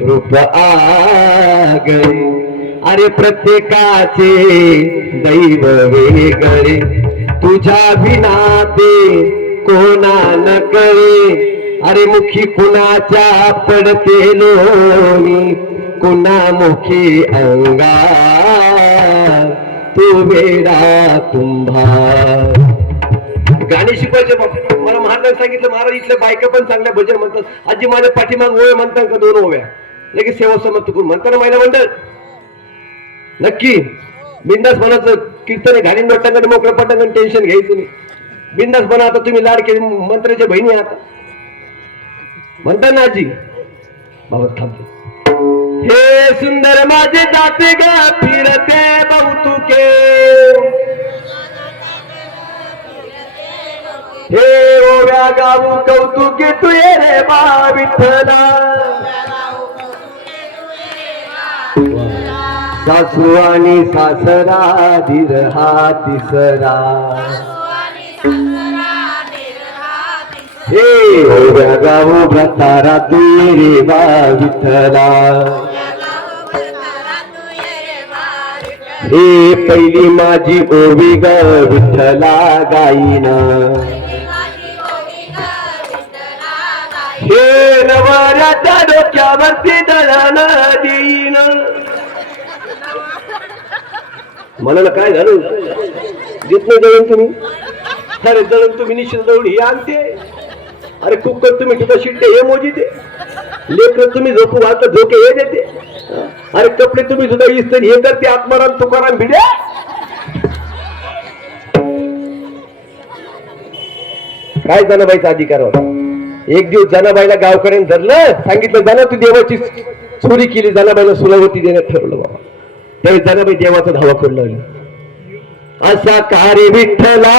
रूप आगळे, अरे प्रत्येकाचे दैव वेगळे, तुझ्या बिना ते कोणा न कळे. अरे मुखी कुणाच्या पडते लोणी, कुणा मुखी अंगा तू वेडा तुम्हा. गाणी शिकवायचे बाबा. मला महाराज सांगितलं, महाराज इथल्या बायका पण चांगल्या भजन म्हणतात. आजी माझ्या पाठीमाग ओव्या म्हणतात का? 2 ओव्या लगेच सेवा समर्थ करून म्हणताना महिला म्हणतात. नक्की बिंदास म्हणायचं, कीर्तन घालीन वाटतं मोकळं पटांगण, टेन्शन घ्यायचं नाही. बिंदास म्हणा. आता तुम्ही लाडके मंत्र्याच्या बहिणी आता म्हणता ना आजी. बाबा थांबते. हे सुंदर माझे जाते ग फिरते बहुतुके, हे ओव्या गाऊ कौतुके तुये रे बा विठ्ठला. सासू आणि सासरा धीर हा तिसरा, हे ओव्या गाऊ भ्रतारा तुये रे बा विठ्ठला. हे पहिली माझी ओवी ग विठ्ठला गाईना, हे नवऱ्याच्या डोक्यावरती दळण देईन. मला काय झालं? देत नाही दळण तुम्ही? अरे दळण तुम्ही निश्चित दळून ही आणते. अरे कुकर तुम्ही तुझा शिट्टे हे मोजी ते, लेकर तुम्ही झोपू घालता झोके हे देते. अरे कपडे तुम्ही सुद्धा इस्त्री हे करते. आत्माराम तुकाराम भिडे. काय जनाबाईचा अधिकार होता? एक दिवस जनाबाईला गावकऱ्यांनी धरलं, सांगितलं जाना तू देवाची चोरी केली. जनाबाईला सुलावती देण्यात ठरवलं बाबा. त्यावेळी जनाबाई देवाचा धावा करू लागली. असा कार्य विठ्ठला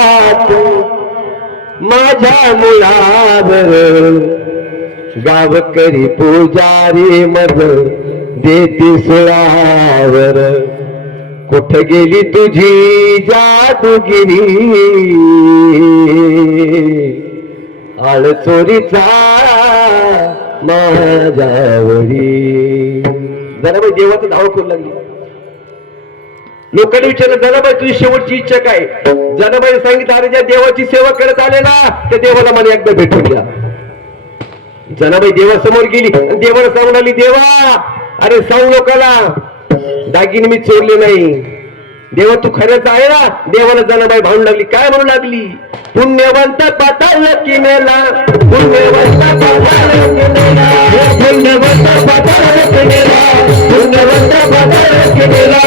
माझ्या मुळावर, गावकरी पुजारी मज देती सुळावर. कुठ गेली तुझी जादूगिरी, आळ चोरीचा माझ्यावरी. जनाबाई देवाचं धाव करू लागली. लोकांनी विचारलं, जनाबाई तुझी शेवटची इच्छा काय? जनाबाईने सांगितलं, अरे ज्या देवाची सेवा करत आले ना त्या देवाला मला एकदा भेटून द्या. जनाबाई देवासमोर गेली आणि देवाला सांगून आली, देवा अरे सांग लोकाला दागिने मी चोरले नाही. देवा तू खरंच आहे ना? देवाला जनाबाई भांडू लागली. काय म्हणू लागली? पुण्यवंत पाताळ की मेला, पुण्यवंत पाताळ की मेला, पुण्यवंत पाताळ की मेला, पुण्यवंत पाताळ की मेला.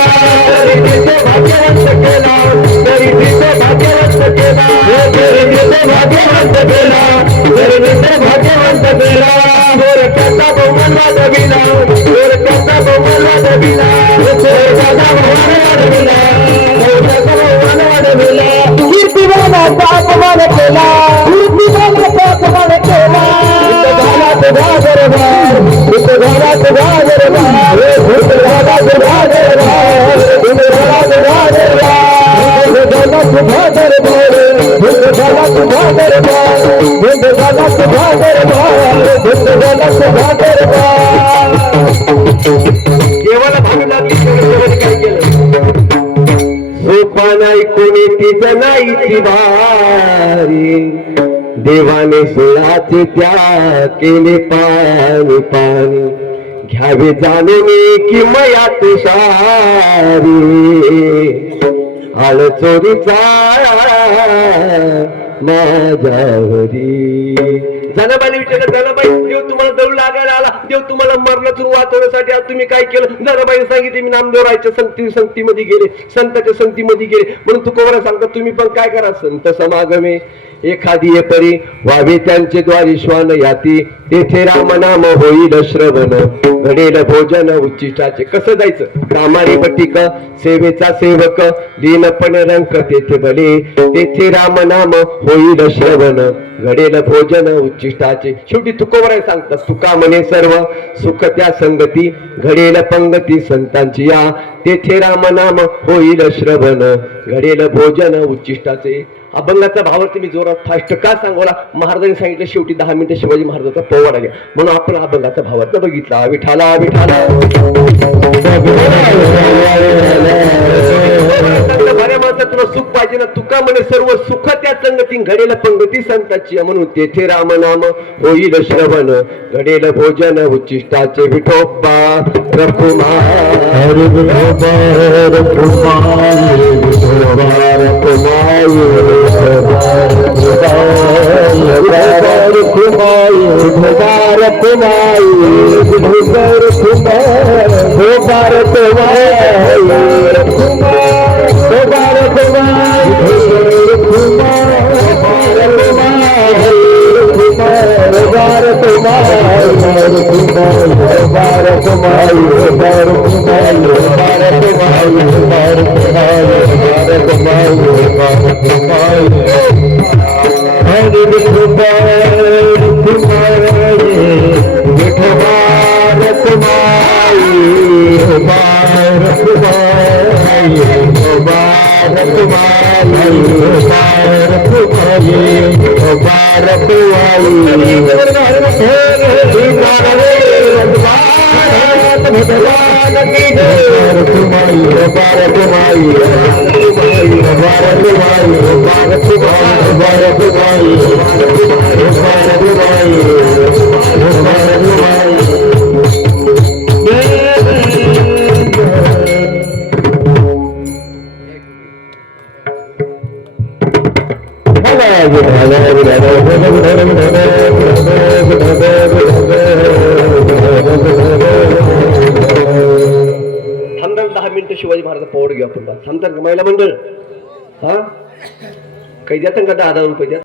गरिबीचे भाग्यवंत केला, गरिबीचे भाग्यवंत केला, गरिबीचे भाग्यवंत केला, गरिबीचे भाग्यवंत केला. गोरखाचा बहुमला दबिला, गोरखाचा बहुमला दबिला, गोरखाचा बहुमला दबिला, गोरखाचा बहुमला दबिला. कीर्तिवाना पापमान केला, कीर्तिवाना पापमान केला. झाला तुझा दरबार, झाला तुझा दरबार, झाला तुझा दरबार, झाला तुझा दरबार, झाला तुझा दरबार, झाला तुझा दरबार, झाला तुझा दरबार, झाला तुझा दरबार. देवाला भांडू लागली. देवाने काय केलं? सोपान ऐकून तिचं नाहीची भारी, देवाने सोळाचे त्या केले पाणी पाणी. घ्यावे जाणून की मया तुषारी, आळ चोरीचा माझ्यावरी. जनाबाईने विचारलं, जनाबाई देव तुम्हाला दळू लागायला आला, देव तुम्हाला मरणातून वाचवण्यासाठी आज तुम्ही काय केलं? जनाबाईने सांगितले, मी नामदेवरायच्या संगतीमध्ये गेले, संतांच्या संगतीमध्ये गेले. म्हणून तुकोबरा सांगतात, तुम्ही पण काय करा, संत समागमे एखादी परी व्हावे त्यांचे द्वारी श्वान याती. तेथे राम नाम होईल श्रवण घडेल भोजन उच्चिष्टाचे. कसं जायचं? कामारी बटिक सेवेचा सेवक दीनपण रंक तेथे भले. तेथे राम नाम होईल श्रवण घडेल भोजन उच्चिष्टाचे. शेवटी तुकोबराय सांगतात, तुका म्हणे सर्व सुख त्या संगती घडेल पंगती संतांची या. तेथे राम नाम होईल श्रवण घडेल भोजन उच्चिष्टाचे. अभंगाचा भावार्थ मी जोरात फास्ट का सांगवला? महाराजांनी सांगितलं शेवटी 10 मिनिटं शिवाजी महाराजांचा पोवाडा घ्या, म्हणून आपण अभंगाचा भावार्थ बघितला. विठाला विठाला बऱ्या माणसात तुला सुख पाहिजे ना, तुका म्हणे सर्व सुख त्या संगती घडेल पंगती संताची. म्हणून तेथे राम नाम होईल श्रवण घडेल भोजन उच्चिष्टाचे. विठोबा शिवाजी महाराज पोवड घेऊ आपण. थांबतात का महिला मंडळ? हा काही देतात का? 10,000 रुपये द्या.